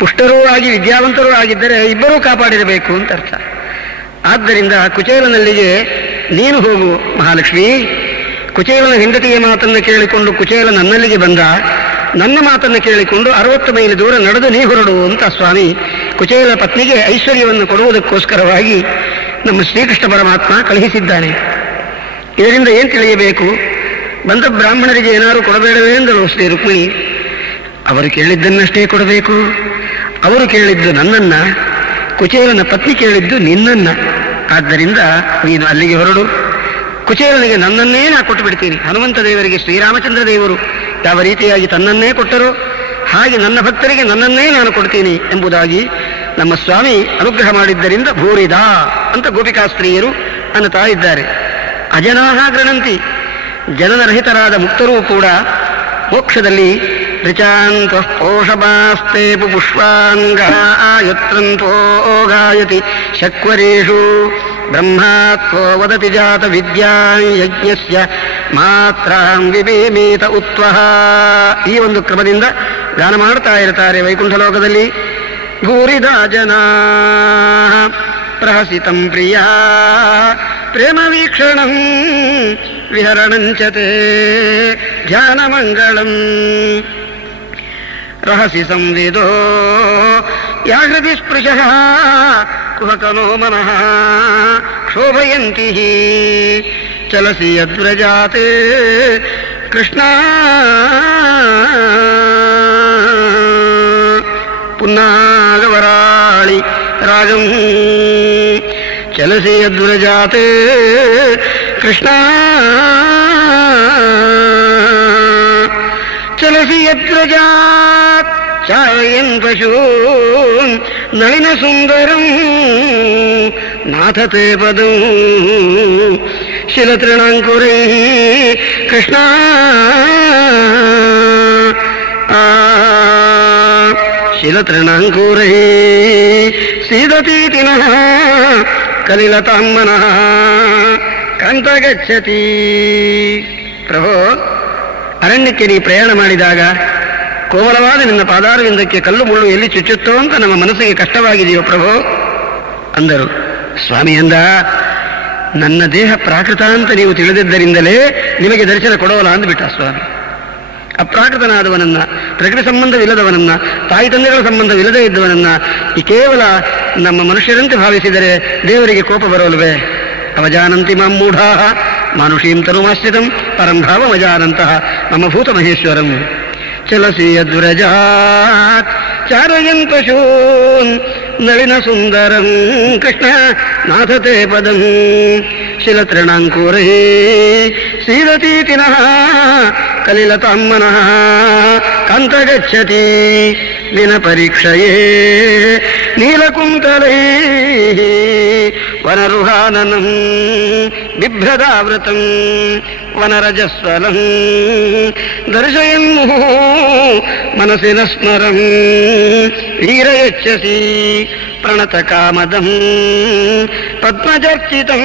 ಪುಷ್ಟರೂ ಆಗಿ ವಿದ್ಯಾವಂತರೂ ಆಗಿದ್ದರೆ ಇಬ್ಬರೂ ಕಾಪಾಡಿರಬೇಕು ಅಂತ ಅರ್ಥ. ಆದ್ದರಿಂದ ಕುಚೇಲನಲ್ಲಿಗೆ ನೀನು ಹೋಗು ಮಹಾಲಕ್ಷ್ಮಿ. ಕುಚೇಲನ ಹೆಂಡತಿಯ ಮಾತನ್ನು ಕೇಳಿಕೊಂಡು ಕುಚೇಲ ನನ್ನಲ್ಲಿಗೆ ಬಂದ, ನನ್ನ ಮಾತನ್ನು ಕೇಳಿಕೊಂಡು 60 ಮೈಲಿ ದೂರ ನಡೆದು ನೀ ಹೊರಡು ಅಂತ ಸ್ವಾಮಿ ಕುಚೇಲ ಪತ್ನಿಗೆ ಐಶ್ವರ್ಯವನ್ನು ಕೊಡುವುದಕ್ಕೋಸ್ಕರವಾಗಿ ನಮ್ಮ ಶ್ರೀಕೃಷ್ಣ ಪರಮಾತ್ಮ ಕಳುಹಿಸಿದ್ದಾನೆ. ಇದರಿಂದ ಏನು ತಿಳಿಯಬೇಕು? ಬಂದ ಬ್ರಾಹ್ಮಣರಿಗೆ ಏನಾದರೂ ಕೊಡಬೇಡವೇ ಎಂದಳು ಶ್ರೀ ರುಕ್ಮಿಣಿ. ಅವರು ಕೇಳಿದ್ದನ್ನಷ್ಟೇ ಕೊಡಬೇಕು. ಅವರು ಕೇಳಿದ್ದು ನನ್ನನ್ನ, ಕುಚೇಲನ ಪತ್ನಿ ಕೇಳಿದ್ದು ನಿನ್ನನ್ನ. ಆದ್ದರಿಂದ ನೀನು ಅಲ್ಲಿಗೆ ಹೊರಡು. ಕುಚೇಲನಿಗೆ ನನ್ನನ್ನೇ ನಾ ಕೊಟ್ಟು ಬಿಡ್ತೀನಿ. ಹನುಮಂತ ದೇವರಿಗೆ ಶ್ರೀರಾಮಚಂದ್ರ ದೇವರು ಯಾವ ರೀತಿಯಾಗಿ ತನ್ನನ್ನೇ ಕೊಟ್ಟರು, ಹಾಗೆ ನನ್ನ ಭಕ್ತರಿಗೆ ನನ್ನನ್ನೇ ನಾನು ಕೊಡ್ತೀನಿ ಎಂಬುದಾಗಿ ನಮ್ಮ ಸ್ವಾಮಿ ಅನುಗ್ರಹ ಮಾಡಿದ್ದರಿಂದ ಭೂರಿದ ಅಂತ ಗೋಪಿಕಾಸ್ತ್ರೀಯರು ಅನ್ನುತ್ತಾ ಇದ್ದಾರೆ. ಅಜನಾಹ ಗೃಣಂತಿ, ಜನನರಹಿತರಾದ ಮುಕ್ತರೂ ಕೂಡ ಮೋಕ್ಷದಲ್ಲಿ ಋಚಾಂತಃ ಪೋಷಪಾಸ್ತೇಪು ಪುಷ್ಪಾಂಗಾಯತ್ರಂತೋ ಗಾಯತಿ ಶಕ್ವರೇಷು ಬ್ರಹ್ಮಾತ್ವೋ ವದತಿ ಜಾತ ವಿದ್ಯಾಂ ಯಜ್ಞಸ್ಯ ಮಾತ್ರಾಂ ವಿಬೇಮೇತ ಉತ್ವಹ. ಈ ಒಂದು ಕ್ರಮದಿಂದ ಗಾನ ಮಾಡ್ತಾ ಇರ್ತಾರೆ ವೈಕುಂಠ ಲೋಕದಲ್ಲಿ. ಭೂರಿದ ಜನಾ ಪ್ರಹಸಿತಂ ಪ್ರಿಯಾ ಪ್ರೇಮ ವೀಕ್ಷಣಂ ವಿಹರಣಂಚತೆ ಧ್ಯಾನಮಂಗಳಂ ರಹಸಿ ಸಂವಿದೋ ಯಾ ಹೃದಿ ಸ್ಪೃಶಃ ಕುಹಕನೋ ಮನಃ ಶೋಭಯಂತಿ ಚಲಸಿ ಯದ್ವ್ರಜಾತೆ ಕೃಷ್ಣ. ಪುನ್ನಾಗವರಾಳಿ ರಾಗಂ ಚಲಸಿ ಯದ್ವ್ರಜಾತೆ ಕೃಷ್ಣ. ಚಲಸಿ ಯದ್ವ್ರಜಾತ್ ಚಾಯನ್ ಪಶೂನ್ ನಳಿನ ಸುಂದರಂ ನಾಥತೆ ಪದಂ ಶಿಲತೃಣಾಂಕುರೈ ಕೃಷ್ಣ. ಶಿಲತೃಣಾಂಕುರೈ ಸೀದತೀತಿ ನಃ ಕಲಿಲತಾಂ ಮನಃ ಕಾಂತಗಚ್ಚತಿ. ಪ್ರಭೋ, ಅರಣ್ಯಕ್ಕೆ ನೀ ಪ್ರಯಾಣ ಮಾಡಿದಾಗ ಕೋಮಲವಾದ ನಿನ್ನ ಪಾದಾರವಿಂದಕ್ಕೆ ಕಲ್ಲು ಮುಳ್ಳು ಎಲ್ಲಿ ಚುಚ್ಚುತ್ತೋ ಅಂತ ನಮ್ಮ ಮನಸ್ಸಿಗೆ ಕಷ್ಟವಾಗಿದೆಯೋ ಪ್ರಭೋ ಅಂದರು. ಸ್ವಾಮಿ ಅಂದ, ನನ್ನ ದೇಹ ಪ್ರಾಕೃತ ಅಂತ ನೀವು ತಿಳಿದಿದ್ದರಿಂದಲೇ ನಿಮಗೆ ದರ್ಶನ ಕೊಡೋಲ್ಲ ಅಂದ್ಬಿಟ್ಟ ಸ್ವಾಮಿ. ಅಪ್ರಾಕೃತನಾದವನನ್ನ, ಪ್ರಕೃತಿ ಸಂಬಂಧವಿಲ್ಲದವನನ್ನ, ತಾಯಿ ತಂದೆಗಳ ಸಂಬಂಧವಿಲ್ಲದೇ ಇದ್ದವನನ್ನ ಈ ಕೇವಲ ನಮ್ಮ ಮನುಷ್ಯರಂತೆ ಭಾವಿಸಿದರೆ ದೇವರಿಗೆ ಕೋಪ ಬರೋಲ್ವೇ? ಅವಜಾನಂತಿ ಮಾಂ ಮೂಢಾಃ ಮಾನುಷೀಂ ತನುಮಾಶ್ರಿತಂ ಪರಂ ಭಾವಮಜಾನಂತಃ ಮಮ ಭೂತ ಮಹೇಶ್ವರಂ. ಚಲಸಿ ಯದ್ವ್ರಜಾತ್ ಚಾರಯನ್ ಪಶೂನ್ ನಳಿನ ಸುಂದರಂ ಕೃಷ್ಣ ನಾಥತೆ ಪದಂ ಶಿಲತೃಣಾಂಕುರೈ ಸೀದತೀತಿ ನಃ ಕಲಿಲತಾಂ ಮನಃ ಕಾಂತಗಚ್ಚತಿ ದಿನ ಪರೀಕ್ಷಯೇ ನೀಲಕುಂತಲೈ ವನರುಹಾನನಂ ಬಿಭ್ರದಾವೃತಂ ವನರಜಸ್ವಲಂ ದರ್ಶಯನ್ ಮನಸ್ಸಿನ ಸ್ಮರಂ ವೀರಯಚ್ಛಸಿ ಪ್ರಣತ ಕಾಮದಂ ಪದ್ಮಜರ್ಚಿತಂ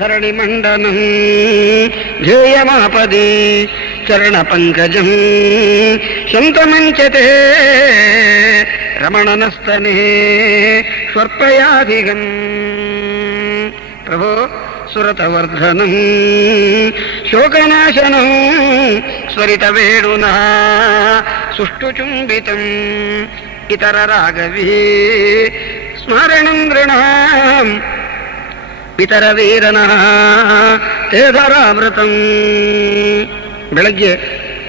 ಧರಣಿಮಂಡನಂ ಧ್ಯೇಯಮಾಪದಿ ಚರಣಪಂಕಜಂ ಶಂತಮಂಚತೆ ರಮಣನಸ್ತನೇ ಸ್ವರ್ಪಯಾಧಿಗಂ. ಪ್ರಭೋ, ಸುರತವರ್ಧನಂ ಶೋಕನಾಶನಂ ಸ್ವರಿತವೇಣುನಾ ಸುಷ್ಟುಚುಂಬಿತಂ ಇತರ ರಾಗವೀ ಸ್ಮರಣಂ ನೃಣಾಂ ಇತರ ವೀರನಃ ತೇಧರಾಮೃತಂ. ಬೆಳಗ್ಗೆ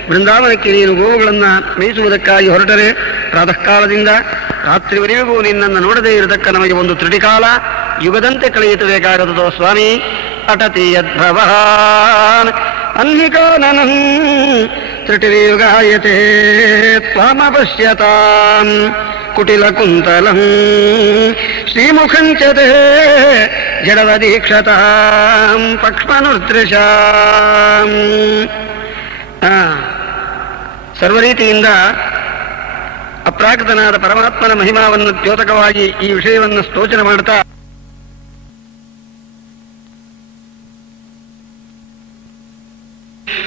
ಬೃಂದಾವನಕ್ಕೆ ನೀನು ಗೋವುಗಳನ್ನು ಮೇಯಿಸುವುದಕ್ಕಾಗಿ ಹೊರಟರೆ ಪ್ರಾತಃ ಕಾಲದಿಂದ ರಾತ್ರಿವರೆಗೂ ನಿನ್ನನ್ನು ನೋಡದೇ ಇರತಕ್ಕ ನಮಗೆ ಒಂದು ತ್ರಿಟಿಕಾಲ ಯುಗದಂತೆ ಕಳೆಯಿಸಬೇಕಾಗದೋ ಸ್ವಾಮಿ. ಅಟತಿ ಯದ್ಭವಾನ್ ಅನ್ಹಿಕಾನನಂ ತ್ರಿಟಿರ್ಯುಗಾಯತೆ ತ್ವಾಮಪಶ್ಯತಾಂ ಕುಟಿಲಕುಂತಲಂ ಶ್ರೀಮುಖಂಚತೆ ಜಡವದೀಕ್ಷತಾಂ ಪಕ್ಷ್ಮನುರ್ದೃಶಾಂ. ಸರ್ವರೀತಿಯಿಂದ ಅಪ್ರಾಕೃತನಾದ ಪರಮಾತ್ಮನ ಮಹಿಮಾವನ್ನು ದ್ಯೋತಕವಾಗಿ ಈ ವಿಷಯವನ್ನು ಸ್ತೋಚನ ಮಾಡ್ತಾ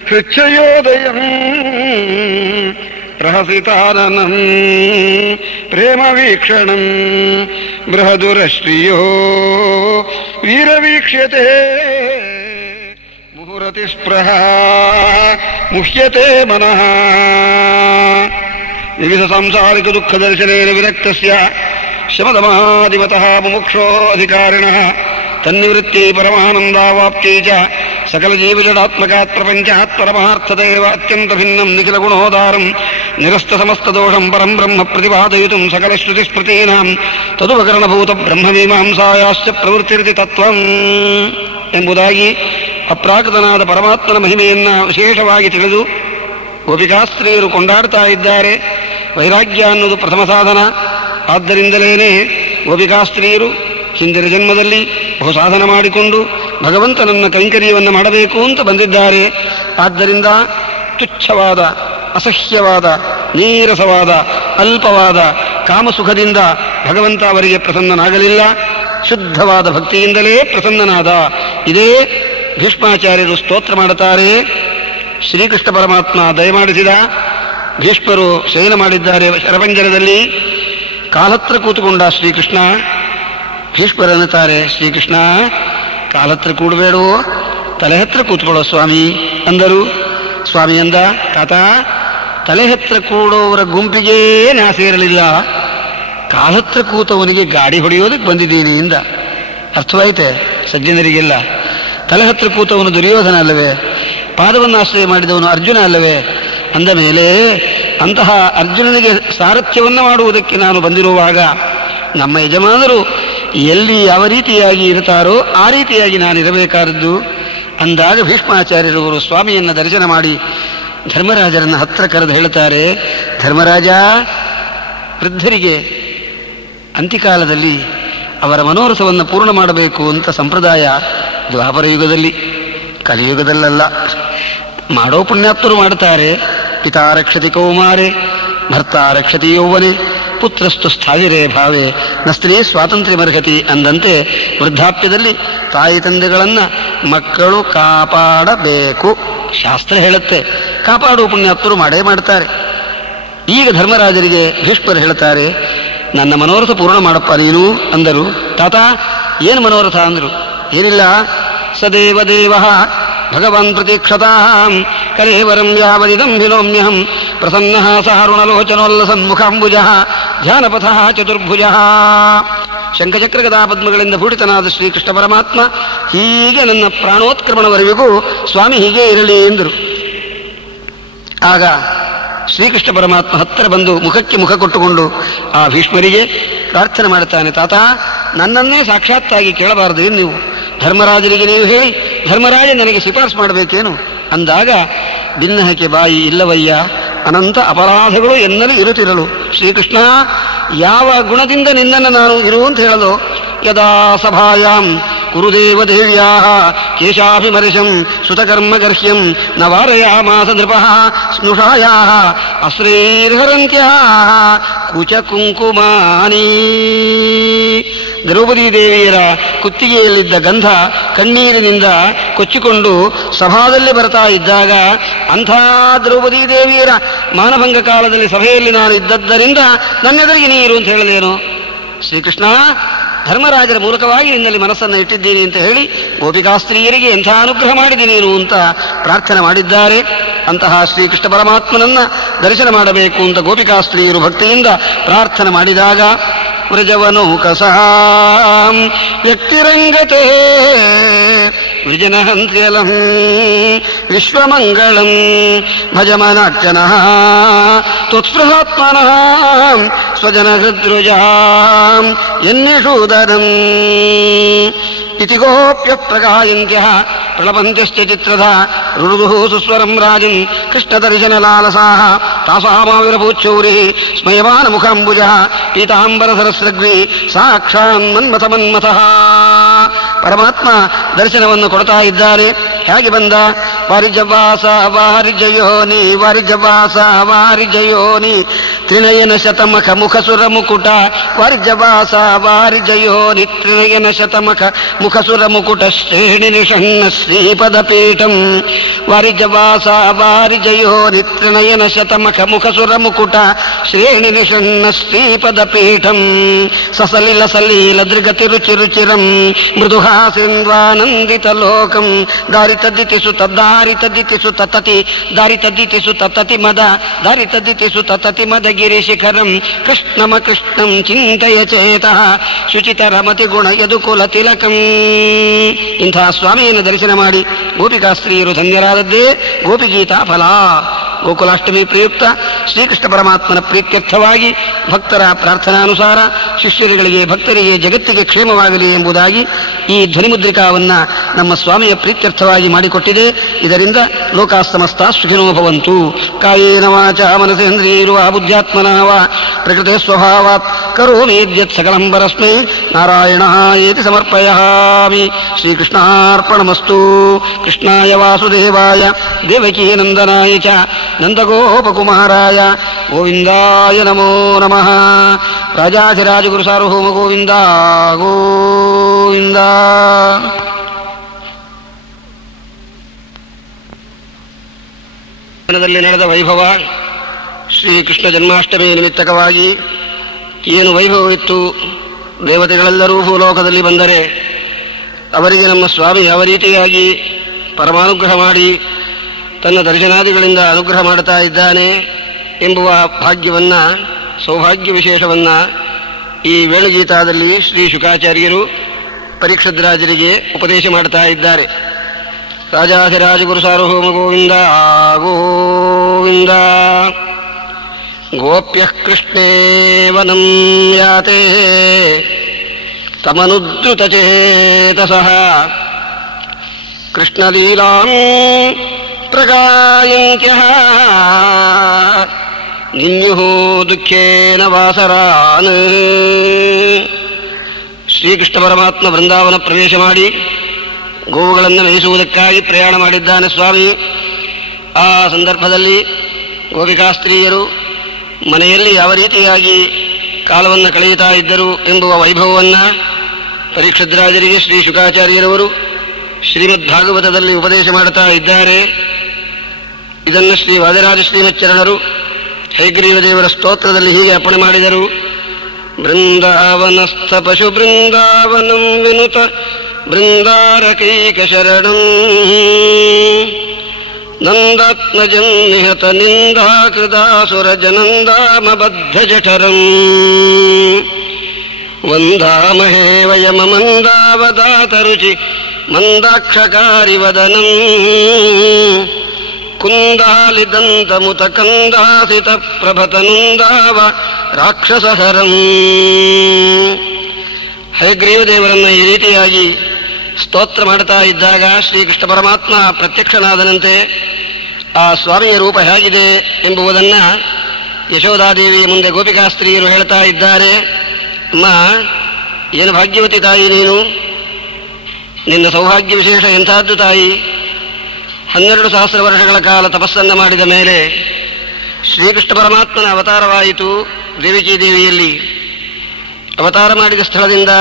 ಹೃಚ್ಛಯೋದಯಂ ಪ್ರಹಸಿತಾನನಂ ಪ್ರೇಮ ವೀಕ್ಷಣಂ ಬೃಹದುರಶ್ರಿಯೋ ವೀರವೀಕ್ಷ್ಯತೆ ಮುಹುರತಿಸ್ಪೃಹ ಮುಹ್ಯತೆ ಮನಃ. ವಿವಿಧ ಸಾಂಸಾರಿಕ ದುಃಖ ದರ್ಶನೇನ ವಿರಕ್ತಸ್ಯ ಶಮದಮಾದಿಮತಃ ಮುಮುಕ್ಷೋ ಅಧಿಕಾರಿಣಃ ತನ್ನಿವೃತ್ತಿ ಪರಮಾನಂದಾವಾಪ್ತಿ ಚ ಸಕಲ ಜೀವಜಡಾತ್ಮಕಾತ್ ಪ್ರಪಂಚಾತ್ ಪರಮಾರ್ಥದೇವ ಅತ್ಯಂತ ಭಿನ್ನಂ ನಿಖಿಲ ಗುಣೋದಾರಂ ನಿರಸ್ತ ಸಮಸ್ತ ದೋಷಂ ಪರಂ ಬ್ರಹ್ಮ ಪ್ರತಿಪಾದಯಿತುಂ ಸಕಲ ಶ್ರುತಿ ಸ್ಮೃತೀನಾಂ ತದುಪಕರಣಭೂತ ಬ್ರಹ್ಮಮೀಮಾಂಸಾಯಾಶ್ಚ ಪ್ರವೃತ್ತಿರಿತಿ ತತ್ವಂ ಎಂಬುದಾಗಿ ಅಪ್ರಾಕೃತನಾದ ಪರಮಾತ್ಮನ ಮಹಿಮೆಯನ್ನ ವಿಶೇಷವಾಗಿ ತಿಳಿದು ಗೋಪಿಕಾಸ್ತ್ರೀಯರು ಕೊಂಡಾಡ್ತಾ ಇದ್ದಾರೆ. ವೈರಾಗ್ಯ ಅನ್ನೋದು ಪ್ರಥಮ ಸಾಧನ. ಆದ್ದರಿಂದಲೇನೆ ಗೋಪಿಕಾಸ್ತ್ರೀಯರು ಹಿಂದಿನ ಜನ್ಮದಲ್ಲಿ ಬಹು ಸಾಧನ ಮಾಡಿಕೊಂಡು ಭಗವಂತನನ್ನ ಕೈಂಕರ್ಯವನ್ನು ಮಾಡಬೇಕು ಅಂತ ಬಂದಿದ್ದಾರೆ. ಆದ್ದರಿಂದ ತುಚ್ಛವಾದ, ಅಸಹ್ಯವಾದ, ನೀರಸವಾದ, ಅಲ್ಪವಾದ ಕಾಮಸುಖದಿಂದ ಭಗವಂತ ಅವರಿಗೆ ಪ್ರಸನ್ನನಾಗಲಿಲ್ಲ. ಶುದ್ಧವಾದ ಭಕ್ತಿಯಿಂದಲೇ ಪ್ರಸನ್ನನಾದ. ಇದೇ ಭೀಷ್ಮಾಚಾರ್ಯರು ಸ್ತೋತ್ರ ಮಾಡುತ್ತಾರೆ. ಶ್ರೀಕೃಷ್ಣ ಪರಮಾತ್ಮ ದಯಮಾಡಿಸಿದ. ಭೀಷ್ಮರು ಶಯನ ಮಾಡಿದ್ದಾರೆ ಶರಪಂಜರದಲ್ಲಿ. ಕಾಲತ್ರ ಕೂತುಕೊಂಡ ಶ್ರೀಕೃಷ್ಣ. ಭೀಷ್ಮರನ್ನುತ್ತಾರೆ, ಶ್ರೀಕೃಷ್ಣ ಕಾಲತ್ರ ಕೂಡಬೇಡವೋ, ತಲೆ ಹತ್ರ ಕೂತ್ಕೊಳ್ಳೋ ಸ್ವಾಮಿ ಅಂದರು. ಸ್ವಾಮಿ ಅಂದ, ತಾತ ತಲೆ ಹತ್ರ ಕೂಡೋವರ ಗುಂಪಿಗೇ ನಾ ಸೇರಲಿಲ್ಲ, ಕಾಲತ್ರ ಕೂತವನಿಗೆ ಗಾಡಿ ಹೊಡೆಯೋದಕ್ಕೆ ಬಂದಿದ್ದೀನಿ ಇಂದ. ಅರ್ಥವಾಯ್ತೆ ಸಜ್ಜನರಿಗೆಲ್ಲ. ತಲೆ ಹತ್ರ ಕೂತವನು ದುರ್ಯೋಧನ ಅಲ್ಲವೇ? ಪಾದವನ್ನು ಆಶ್ರಯ ಮಾಡಿದವನು ಅರ್ಜುನ ಅಲ್ಲವೇ? ಅಂದ ಮೇಲೆ ಅಂತಹ ಅರ್ಜುನನಿಗೆ ಸಾರಥ್ಯವನ್ನು ಮಾಡುವುದಕ್ಕೆ ನಾನು ಬಂದಿರುವಾಗ ನಮ್ಮ ಯಜಮಾನರು ಎಲ್ಲಿ ಯಾವ ರೀತಿಯಾಗಿ ಇರ್ತಾರೋ ಆ ರೀತಿಯಾಗಿ ನಾನು ಇರಬೇಕಾದದ್ದು ಅಂದಾಗ ಭೀಷ್ಮಾಚಾರ್ಯರವರು ಸ್ವಾಮಿಯನ್ನು ದರ್ಶನ ಮಾಡಿ ಧರ್ಮರಾಜರನ್ನು ಹತ್ರ ಕರೆದು ಹೇಳ್ತಾರೆ, ಧರ್ಮರಾಜ, ವೃದ್ಧರಿಗೆ ಅಂತ್ಯಕಾಲದಲ್ಲಿ ಅವರ ಮನೋರಥವನ್ನು ಪೂರ್ಣ ಮಾಡಬೇಕು ಅಂತ ಸಂಪ್ರದಾಯ ದ್ವಾಪರ ಯುಗದಲ್ಲಿ, ಕಲಿಯುಗದಲ್ಲ. ಮಾಡೋ ಪುಣ್ಯಾತ್ಮರು ಮಾಡ್ತಾರೆ. ಪಿತಾ ರಕ್ಷತಿ ಕೌಮಾರೆ ಭರ್ತ ರಕ್ಷತಿ ಯೌವನೆ ಪುತ್ರಸ್ತು ಸ್ಥಾಯಿರೇ ಭಾವೆ ನ ಸ್ತ್ರೀ ಸ್ವಾತಂತ್ರ್ಯಮರ್ಹತಿ ಅಂದಂತೆ ವೃದ್ಧಾಪ್ಯದಲ್ಲಿ ತಾಯಿ ತಂದೆಗಳನ್ನು ಮಕ್ಕಳು ಕಾಪಾಡಬೇಕು. ಶಾಸ್ತ್ರ ಹೇಳುತ್ತೆ, ಕಾಪಾಡುವ ಪುಣ್ಯಾತ್ಮರು ಮಾಡೇ ಮಾಡ್ತಾರೆ. ಈಗ ಧರ್ಮರಾಜರಿಗೆ ಭೀಷ್ಮರು ಹೇಳ್ತಾರೆ, ನನ್ನ ಮನೋರಥ ಪೂರ್ಣ ಮಾಡಪ್ಪ ನೀನು ಅಂದರು. ತಾತ ಏನು ಮನೋರಥ ಅಂದರು. ಏನಿಲ್ಲ, ಸದೇವ ದೇವ ಭಗವಾನ್ ಪ್ರತೀಕ್ಷತಾಂ ಕಲೇವರಂ ಯಾವದಿದಂ ವಿನೋಮ್ಯಹಂ ಪ್ರಸನ್ನ ಸಹರುಣಲೋಚನೋಲ್ಲಸನ್ಮುಖಾಂಬುಜ ಧ್ಯಾನಪಥ ಚತುರ್ಭುಜ. ಶಂಖಚಕ್ರ ಗದಾ ಪದ್ಮಗಳಿಂದ ಭೂಷಿತನಾದ ಶ್ರೀಕೃಷ್ಣ ಪರಮಾತ್ಮ ಹೀಗೆ ನನ್ನ ಪ್ರಾಣೋತ್ಕ್ರಮಣವರೆಗೂ ಸ್ವಾಮಿ ಹೀಗೆ ಇರಲಿ ಎಂದರು. ಆಗ ಶ್ರೀಕೃಷ್ಣ ಪರಮಾತ್ಮ ಹತ್ತಿರ ಬಂದು ಮುಖಕ್ಕೆ ಮುಖ ಕೊಟ್ಟುಕೊಂಡು ಆ ಭೀಷ್ಮರಿಗೆ ಪ್ರಾರ್ಥನೆ ಮಾಡುತ್ತಾನೆ, ತಾತ ನನ್ನನ್ನೇ ಸಾಕ್ಷಾತ್ತಾಗಿ ಕೇಳಬಾರದು ನೀವು, ಧರ್ಮರಾಜರಿಗೆ ನೀವು ಹೇಳಿ ಧರ್ಮರಾಜ ನನಗೆ ಶಿಫಾರಸು ಮಾಡಬೇಕೇನು ಅಂದಾಗ, ಭಿನ್ನಹಕ್ಕೆ ಬಾಯಿ ಇಲ್ಲವಯ್ಯ, ಅನಂತ ಅಪರಾಧಗಳು ಎನ್ನಲು ಇರುತ್ತಿರಲು. ಶ್ರೀಕೃಷ್ಣ, ಯಾವ ಗುಣದಿಂದ ನಿನ್ನನ್ನು ನಾನು ಇರು ಅಂತ ಹೇಳಲು, ಯದಾ ಸಭಾಯಾಂ ಕುರುದೇವ ದೇವ್ಯಾ ಕೇಶಾಭಿಮರ್ಶಂ ಶ್ರುತಕರ್ಮಗರ್ಹ್ಯಂ ನ ವಾರಯಾಮಾಸ ನೃಪಃ ಸ್ನುಷಾಯಾ ಅಶ್ರೈರ್ಹರಂತ್ಯಾ ಕುಚ ಕುಂಕುಮಾನಿ. ದ್ರೌಪದಿ ದೇವಿಯರ ಕುತ್ತಿಗೆಯಲ್ಲಿದ್ದ ಗಂಧ ಕಣ್ಣೀರಿನಿಂದ ಕೊಚ್ಚಿಕೊಂಡು ಸಭಾದಲ್ಲಿ ಬರ್ತಾ ಇದ್ದಾಗ, ಅಂಥ ದ್ರೌಪದಿ ದೇವಿಯರ ಮಾನಭಂಗ ಕಾಲದಲ್ಲಿ ಸಭೆಯಲ್ಲಿ ನಾನು ಇದ್ದದ್ದರಿಂದ ನನ್ನೆದುರಿಗೆ ನೀರು ಅಂತ ಹೇಳಲೇನು? ಶ್ರೀಕೃಷ್ಣ, ಧರ್ಮರಾಜರ ಮೂಲಕವಾಗಿ ನಿನ್ನಲ್ಲಿ ಮನಸ್ಸನ್ನು ಇಟ್ಟಿದ್ದೀನಿ ಅಂತ ಹೇಳಿ ಗೋಪಿಕಾಸ್ತ್ರೀಯರಿಗೆ ಎಂಥ ಅನುಗ್ರಹ ಮಾಡಿದಿ ನೀನು ಅಂತ ಪ್ರಾರ್ಥನೆ ಮಾಡಿದ್ದಾರೆ. ಅಂತಹ ಶ್ರೀಕೃಷ್ಣ ಪರಮಾತ್ಮನನ್ನ ದರ್ಶನ ಮಾಡಬೇಕು ಅಂತ ಗೋಪಿಕಾಸ್ತ್ರೀಯರು ಭಕ್ತಿಯಿಂದ ಪ್ರಾರ್ಥನೆ ಮಾಡಿದಾಗ, ವ್ರಜವನೌಕಸಾಂ ವ್ಯಕ್ತಿರಂಗತೆ ವಿಜನಹಂತ್ಯಲಂ ವಿಶ್ವಮಂಗಳಂ ಭಜಮನಾಕ್ಷನಃ ತ್ವತ್ಸ್ಪೃಹಾತ್ಮನಃ ಸ್ವಜನಹೃದೃಜಾಂ ಎನ್ನಿಷೂದರಂ ಇತಿ ಗೋಪ್ಯ ಪ್ರಗಾಯಂತ್ಯಃ ಪ್ರಲಪಂತ್ಯಶ್ಚ ಚಿತ್ರಧ ರುರುದುಃ ಸುಸ್ವರಂ ರಾಜನ್ ಕೃಷ್ಣದರ್ಶನಲಾಲಸಾಃ ತಾಸಾಮಾವಿರಭೂಚ್ಚೌರಿಃ ಸ್ಮಯಮಾನಮುಖಾಂಬುಜಃ ಪೀತಾಂಬರಸರಸ್ರಗ್ವಿ ಸಾಕ್ಷಾನ್ ಮನ್ಮಥಮನ್ಮಥಃ. ಪರಮಾತ್ಮ ದರ್ಶನವನ್ನು ಕೊಡ್ತಾ ಇದ್ದಾನೆ. ಹೇಗೆ ಬಂದ? ವಾರಿಜವಾಸ ವಾರಿಜಯೋನಿ ವಾರಿಜವಾಸ ವಾರಿಜಯೋನಿ ತ್ರಿನಯನ ಶತಮಖ ಮುಖಸುರ ಮುಕುಟ ವಾರಿಜವಾಸ ವಾರಿಜಯೋನಿ ತ್ರಿನಯನ ಶತಮಖ ಮುಖಸುರ ಮುಕುಟ ಶ್ರೇಣಿ ನಿಷಣ್ಣ ಶ್ರೀಪದ ಪೀಠಂ ವಾರಿಜವಾಸ ವಾರಿಜಯೋನಿ ತ್ರಿನಯನ ಶತಮಖ ಮುಖಸುರ ಮುಕುಟ ಶ್ರೇಣಿ ನಿಷಣ್ಣ ಶ್ರೀಪದ ಪೀಠಂ ಸಸಲಿಲ ಸಲೀಲ ದೃಗತಿ ರುಚಿ ರುಚಿರಂ ಮೃದುಹಾಸಿನ್ವಾನಂದಿತ ಲೋಕಂ ದಾರಿತದ್ದಿತಿಸು ತದ್ದಾರಿತದ್ದಿತಿಸು ತತತಿ ದಾರಿತದ್ದಿತಿಸು ತತತಿ ಮದ ದಾರಿತದ್ದಿತಿಸು ತತತಿ ಮದ ಗಿರಿಶಿಖರಂ ಕೃಷ್ಣಮ ಕೃಷ್ಣಂ ಚಿಂತಯ ಚೇತಃ ಶುಚಿತ ರಮತಿ ಗುಣ ಯದುಕುಲ ತಿಲಕಂ. ಇಂಥ ಸ್ವಾಮಿಯನ್ನು ದರ್ಶನ ಮಾಡಿ ಗೋಪಿಕಾಸ್ತ್ರೀಯರು ಧನ್ಯರಾದದ್ದೇ ಗೋಪಿಗೀತಾ ಫಲ. ಗೋಕುಲಾಷ್ಟಮಿ ಪ್ರಯುಕ್ತ ಶ್ರೀಕೃಷ್ಣ ಪರಮಾತ್ಮನ ಪ್ರೀತ್ಯರ್ಥವಾಗಿ ಭಕ್ತರ ಪ್ರಾರ್ಥನಾನುಸಾರ ಶಿಷ್ಯರುಗಳಿಗೆ ಭಕ್ತರಿಗೆ ಜಗತ್ತಿಗೆ ಕ್ಷೇಮವಾಗಲಿ ಎಂಬುದಾಗಿ ಈ ಧ್ವನಿಮುದ್ರಿಕಾವನ್ನು ನಮ್ಮ ಸ್ವಾಮಿಯ ಪ್ರೀತ್ಯರ್ಥವಾಗಿ ಮಾಡಿಕೊಟ್ಟಿದೆ. ಇದರಿಂದ ಲೋಕಾಸ್ತಮಸ್ತ ಸುಖಿನೋ ಭವಂತು. ಕಾಯೇನ ವಾಚ ಮನಸೇಂದ್ರಿಯೈರ್ವ ಬುದ್ಧ್ಯಾತ್ಮನಃ ವಾ ಪ್ರಕೃತೆ ಸ್ವಭಾವಾತ್ ಕರೋಮಿ ಯದ್ಯತ್ ಸಕಲಂ ಪರಸ್ಮೈ ನಾರಾಯಣಾಯೇತಿ ಸಮರ್ಪಯಾಮಿ. ಶ್ರೀಕೃಷ್ಣಾರ್ಪಣಮಸ್ತು. ಕೃಷ್ಣಾಯ ವಾಸುದೇವಾಯ ದೇವಕೀ ನಂದನಾಯ ಚ ನಂದಗೋಪಕುಮಾರಾಯ ಗೋವಿಂದಾಯ ನಮೋ ನಮಃ. ರಾಜಾಧಿರಾಜಗುರು ಸಾರ್ವಭೌಮ ಗೋವಿಂದ ಗೋವಿಂದ. ನಡೆದ ವೈಭವ ಶ್ರೀಕೃಷ್ಣ ಜನ್ಮಾಷ್ಟಮಿ ನಿಮಿತ್ತಕವಾಗಿ ಏನು ವೈಭವವಿತ್ತು. ದೇವತೆಗಳೆಲ್ಲರೂ ಭೂಲೋಕದಲ್ಲಿ ಬಂದರೆ ಅವರಿಗೆ ನಮ್ಮ ಸ್ವಾಮಿ ಯಾವ ರೀತಿಯಾಗಿ ಪರಮಾನುಗ್ರಹ ಮಾಡಿ ತನ್ನ ದರ್ಶನಾದಿಗಳಿಂದ ಅನುಗ್ರಹ ಮಾಡುತ್ತಾ ಇದ್ದಾನೆ ಎಂಬುವ ಭಾಗ್ಯವನ್ನ ಸೌಭಾಗ್ಯ ವಿಶೇಷವನ್ನ ಈ ವೇಣುಗೀತಾದಲ್ಲಿ ಶ್ರೀ ಶುಕಾಚಾರ್ಯರು ಪರೀಕ್ಷದ್ರಾಜರಿಗೆ ಉಪದೇಶ ಮಾಡುತ್ತಾ ಇದ್ದಾರೆ. ರಾಜಾಧಿರಾಜಗುರು ಸಾರ್ವಭೌಮ ಗೋವಿಂದ ಗೋವಿಂದ. ಗೋಪ್ಯ ಕೃಷ್ಣೇ ವನಂ ಯಾತೆ ತಮನುದ್ರುತ ಚೇತಸಃ ಕೃಷ್ಣಲೀಲಾಂ ಪ್ರಗಾಯಂತ್ಯಃ ನಿನ್ಯುಃ ದುಃಖೇನ ವಾಸರಾನ್. ಶ್ರೀಕೃಷ್ಣ ಪರಮಾತ್ಮ ಬೃಂದಾವನ ಪ್ರವೇಶ ಮಾಡಿ ಗೋವುಗಳನ್ನು ಮೇಯಿಸುವುದಕ್ಕಾಗಿ ಪ್ರಯಾಣ ಮಾಡಿದ್ದಾನೆ ಸ್ವಾಮಿ. ಆ ಸಂದರ್ಭದಲ್ಲಿ ಗೋಪಿಕಾಸ್ತ್ರೀಯರು ಮನೆಯಲ್ಲಿ ಯಾವ ರೀತಿಯಾಗಿ ಕಾಲವನ್ನು ಕಳೆಯುತ್ತಾ ಇದ್ದರು ಎಂಬುವ ವೈಭವವನ್ನು ಪರೀಕ್ಷದ್ರಾಜರಿಗೆ ಶ್ರೀ ಶುಕಾಚಾರ್ಯರವರು ಶ್ರೀಮದ್ ಭಾಗವತದಲ್ಲಿ ಉಪದೇಶ ಮಾಡುತ್ತಾ ಇದ್ದಾರೆ. ಇದನ್ನು ಶ್ರೀ ವಾದರಾಜ ಶ್ರೀಮಚ್ಚರಣರು ಹೈಗ್ರೀವ ದೇವರ ಸ್ತೋತ್ರದಲ್ಲಿ ಹೀಗೆ ಅರ್ಪಣೆ ಮಾಡಿದರು. ಬೃಂದಾವನಸ್ಥ ಪಶು ಬೃಂದಾವನಂ ವಿನುತ ಬೃಂದಾರಕೈಕ ಶರಣಂ ನಂದಾತ್ಮಜಂ ನಿಹತ ನಿಂದಾಕೃದಾಸುರ ಜನಂದಾಮಬದ್ಧ ಜಠರಂ ವಂದಾಮಹೇ ವಯಮ ಮಂದಾವದಾತ ರುಚಿ ಮಂದಾಕ್ಷಕಾರಿ ವದನಂ ಕುಂದಾಲಿದಂತಮುತ ಕಂದಾಸಿತ ಪ್ರಭತನುಂದಾವ ರಾಕ್ಷಸಹರಂ. ಹಯಗ್ರೀವದೇವರನ್ನು ಈ ರೀತಿಯಾಗಿ ಸ್ತೋತ್ರ ಮಾಡುತ್ತಾ ಇದ್ದಾಗ ಶ್ರೀಕೃಷ್ಣ ಪರಮಾತ್ಮ ಪ್ರತ್ಯಕ್ಷನಾದನಂತೆ ಆ ಸ್ವಾಮಿಯ ರೂಪ ಹೇಗಿದೆ ಎಂಬುದನ್ನು ಯಶೋದಾದೇವಿಯ ಮುಂದೆ ಗೋಪಿಕಾಸ್ತ್ರೀಯರು ಹೇಳ್ತಾ ಇದ್ದಾರೆ. ಅಮ್ಮ, ಏನು ಭಾಗ್ಯವತಿ ತಾಯಿ ನೀನು, ನಿನ್ನ ಸೌಭಾಗ್ಯ ವಿಶೇಷ ಎಂಥದ್ದು ತಾಯಿ. 12,000 ವರ್ಷಗಳ ಕಾಲ ತಪಸ್ಸನ್ನು ಮಾಡಿದ ಮೇಲೆ ಶ್ರೀಕೃಷ್ಣ ಪರಮಾತ್ಮನ ಅವತಾರವಾಯಿತು. ದೇವಕೀ ದೇವಿಯಲ್ಲಿ ಅವತಾರ ಮಾಡಿದ ಸ್ಥಳದಿಂದ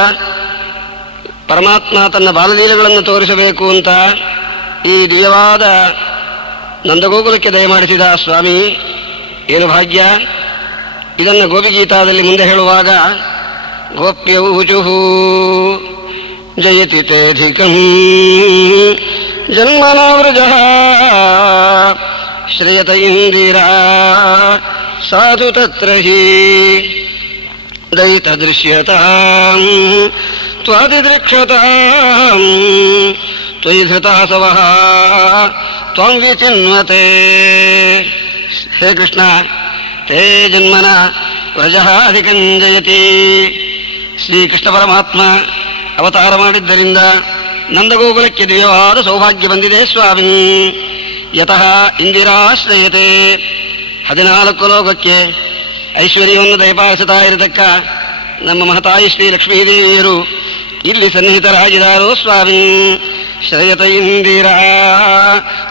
ಪರಮಾತ್ಮ ತನ್ನ ಬಾಲಲೀಲೆಗಳನ್ನು ತೋರಿಸಬೇಕು ಅಂತ ಈ ದಿವ್ಯವಾದ ನಂದಗೋಕುಲಕ್ಕೆ ದಯಮಾಡಿಸಿದ ಸ್ವಾಮಿ. ಏನು ಭಾಗ್ಯ. ಇದನ್ನು ಗೋಪಿಗೀತಾದಲ್ಲಿ ಮುಂದೆ ಹೇಳುವಾಗ ಗೋಪ್ಯೌಚುಹು ಜಯತಿ ತೇಧಿಕಂ ಜನ್ಮನಾವೃಜಃ ಶ್ರೇಯತ ಇಂದಿರಾ ಸಾಧು ತತ್ರ ಹಿ ದಯಿತ ದೃಶ್ಯತಾಂ ತ್ವಾದಿದೃಕ್ಷತಾಂ ತ್ವಯಿ ಧೃತಾಸವಃ ತ್ವಂ ವಿಚಿನ್ವತೆ. ಹೇ ಕೃಷ್ಣ, ತೇ ಜನ್ಮನ ವ್ರಜಃ ಅಧಿಕಂಜಯತಿ. ಶ್ರೀಕೃಷ್ಣ ಪರಮಾತ್ಮ ಅವತಾರ ಮಾಡಿದ್ದರಿಂದ ನಂದಗೋಕುಲಕ್ಕೆ ದಿವ್ಯವಾದ ಸೌಭಾಗ್ಯ ಬಂದಿದೆ ಸ್ವಾಮಿ. ಯತಃ ಇಂದಿರಾಶ್ರಯತೆ. 14 ಲೋಕಕ್ಕೆ ಐಶ್ವರ್ಯವನ್ನು ದಯಪಾಲಿಸುತ್ತಾ ಇರತಕ್ಕ ನಮ್ಮ ಮಹತಾಯಿ ಶ್ರೀ ಲಕ್ಷ್ಮೀದೇವಿಯರು ಇಲ್ಲಿ ಸನ್ನಿಹಿತರಾಗಿದ್ದಾರೋ ಸ್ವಾಮಿ. ಶ್ರಯತ ಇಂದಿರಾ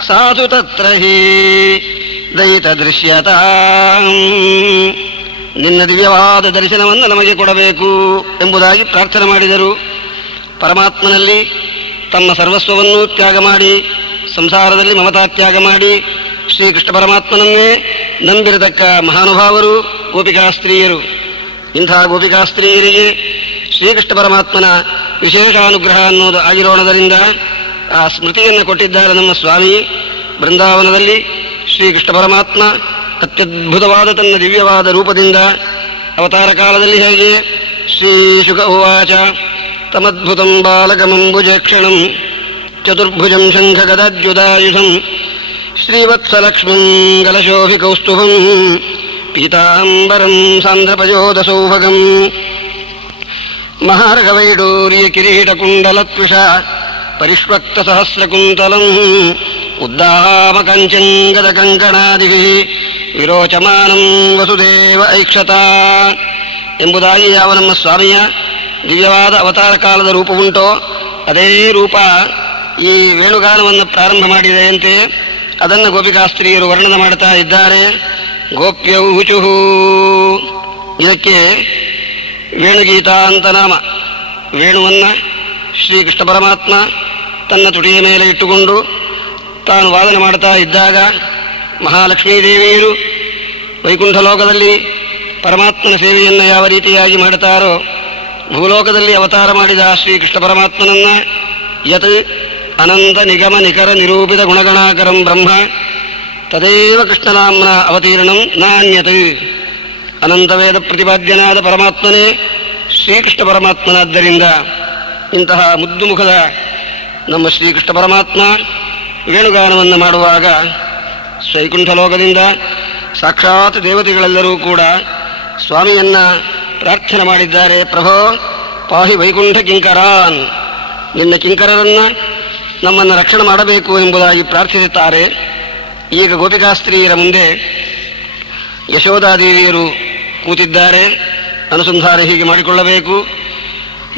ಸಾಧು ತತ್ರ ಹಿ ದಯಿತ ದೃಶ್ಯತ. ನಿನ್ನ ದಿವ್ಯವಾದ ದರ್ಶನವನ್ನು ನಮಗೆ ಕೊಡಬೇಕು ಎಂಬುದಾಗಿ ಪ್ರಾರ್ಥನೆ ಮಾಡಿದರು. ಪರಮಾತ್ಮನಲ್ಲಿ ತಮ್ಮ ಸರ್ವಸ್ವವನ್ನು ತ್ಯಾಗ ಮಾಡಿ, ಸಂಸಾರದಲ್ಲಿ ಮಮತಾ ತ್ಯಾಗ ಮಾಡಿ ಶ್ರೀಕೃಷ್ಣ ಪರಮಾತ್ಮನನ್ನೇ ನಂಬಿರತಕ್ಕ ಮಹಾನುಭಾವರು ಗೋಪಿಕಾಸ್ತ್ರೀಯರು. ಇಂಥ ಗೋಪಿಕಾಸ್ತ್ರೀಯರಿಗೆ ಶ್ರೀಕೃಷ್ಣ ಪರಮಾತ್ಮನ ವಿಶೇಷಾನುಗ್ರಹ ಅನ್ನೋದು ಆಗಿರೋಣದರಿಂದ ಆ ಸ್ಮೃತಿಯನ್ನು ಕೊಟ್ಟಿದ್ದಾರೆ ನಮ್ಮ ಸ್ವಾಮಿ. ಬೃಂದಾವನದಲ್ಲಿ ಶ್ರೀಕೃಷ್ಣ ಪರಮಾತ್ಮ ಅತ್ಯದ್ಭುತವಾದ ತನ್ನ ದಿವ್ಯವಾದ ರೂಪದಿಂದ ಅವತಾರ ಕಾಲದಲ್ಲಿ ಹೇಗೆ ಶ್ರೀ ಶುಕ ಉವಾಚ ತಮದ್ಭುತಂ ಬಾಲಕಮಂಬುಜಕ್ಷಣಂ ಚತುರ್ಭುಜಂ ಶಂಖಗದಾದ್ಯುದಾಯುಧಂ ಶ್ರೀವತ್ಸಲಕ್ಷ್ಮೀಂ ಗಲಶೋಭಿ ಕೌಸ್ತುಭಂ ಪೀತಾಂಬರಂ ಸಾಂದ್ರಪಯೋದಸೌಭಗಂ ಮಹಾರ್ಘವೈಡೂರ್ಯ ಕಿರೀಟಕುಂಡಲತ್ವಿಷ ಪರಿಷ್ವಕ್ತ ಸಹಸ್ರಕುಂತಲಂ ಉದ್ದಾಮಕಂಚಂಗದ ಕಂಕಣಾದಿಭಿಃ ವಿರೋಚಮಾನಂ ವಸುದೇವ ಐಕ್ಷತ ಎಂಬುದಾಗಿ ಯಾವ ನಮ್ಮ ಸ್ವಾಮಿಯ ದಿವ್ಯವಾದ ಅವತಾರ ಕಾಲದ ರೂಪವುಂಟೋ ಅದೇ ರೂಪ ಈ ವೇಣುಗಾನವನ್ನು ಪ್ರಾರಂಭ ಮಾಡಿದೆಯಂತೆ ಅದನ್ನು ಗೋಪಿಕಾಸ್ತ್ರೀಯರು ವರ್ಣನೆ ಮಾಡುತ್ತಾ ಇದ್ದಾರೆ. ಗೋಪ್ಯೌಚುಹು, ಇದಕ್ಕೆ ವೇಣುಗೀತ ಅಂತ ನಾಮ. ವೇಣುವನ್ನು ಶ್ರೀಕೃಷ್ಣ ಪರಮಾತ್ಮ ತನ್ನ ತುಟಿಯ ಮೇಲೆ ಇಟ್ಟುಕೊಂಡು ತಾನು ವಾದನೆ ಮಾಡುತ್ತಾ ಇದ್ದಾಗ ಮಹಾಲಕ್ಷ್ಮೀದೇವಿಯರು ವೈಕುಂಠ ಲೋಕದಲ್ಲಿ ಪರಮಾತ್ಮನ ಸೇವೆಯನ್ನು ಯಾವ ರೀತಿಯಾಗಿ ಮಾಡುತ್ತಾರೋ ಭೂಲೋಕದಲ್ಲಿ ಅವತಾರ ಮಾಡಿದ ಶ್ರೀಕೃಷ್ಣ ಪರಮಾತ್ಮನನ್ನ ಯತ್ ಅನಂತ ನಿಗಮ ನಿಖರ ನಿರೂಪಿತ ಗುಣಗಣಾಕರಂ ಬ್ರಹ್ಮ ತದೇವ ಕೃಷ್ಣನಾಮ್ನ ಅವತೀರ್ಣಂ ನಾನ್ಯತ್. ಅನಂತ ವೇದ ಪ್ರತಿಪಾದ್ಯನಾದ ಪರಮಾತ್ಮನೇ ಶ್ರೀಕೃಷ್ಣ ಪರಮಾತ್ಮನಾದ್ದರಿಂದ ಇಂತಹ ಮುದ್ದು ಮುಖದ ನಮ್ಮ ಶ್ರೀಕೃಷ್ಣ ಪರಮಾತ್ಮ ವೇಣುಗಾನವನ್ನು ಮಾಡುವಾಗ ವೈಕುಂಠ ಲೋಕದಿಂದ ಸಾಕ್ಷಾತ್ ದೇವತೆಗಳೆಲ್ಲರೂ ಕೂಡ ಸ್ವಾಮಿಯನ್ನ ಪ್ರಾರ್ಥನೆ ಮಾಡಿದ್ದಾರೆ. ಪ್ರಭೋ ಪಾಹಿ ವೈಕುಂಠ ಕಿಂಕರಾನ್, ನಿನ್ನ ಕಿಂಕರರನ್ನ ನಮ್ಮನ್ನು ರಕ್ಷಣೆ ಮಾಡಬೇಕು ಎಂಬುದಾಗಿ ಪ್ರಾರ್ಥಿಸುತ್ತಾರೆ. ಈಗ ಗೋಪಿಕಾಸ್ತ್ರೀಯರ ಮುಂದೆ ಯಶೋಧಾದೇವಿಯರು ಕೂತಿದ್ದಾರೆ. ಅನುಸಂಧಾನ ಹೀಗೆ ಮಾಡಿಕೊಳ್ಳಬೇಕು.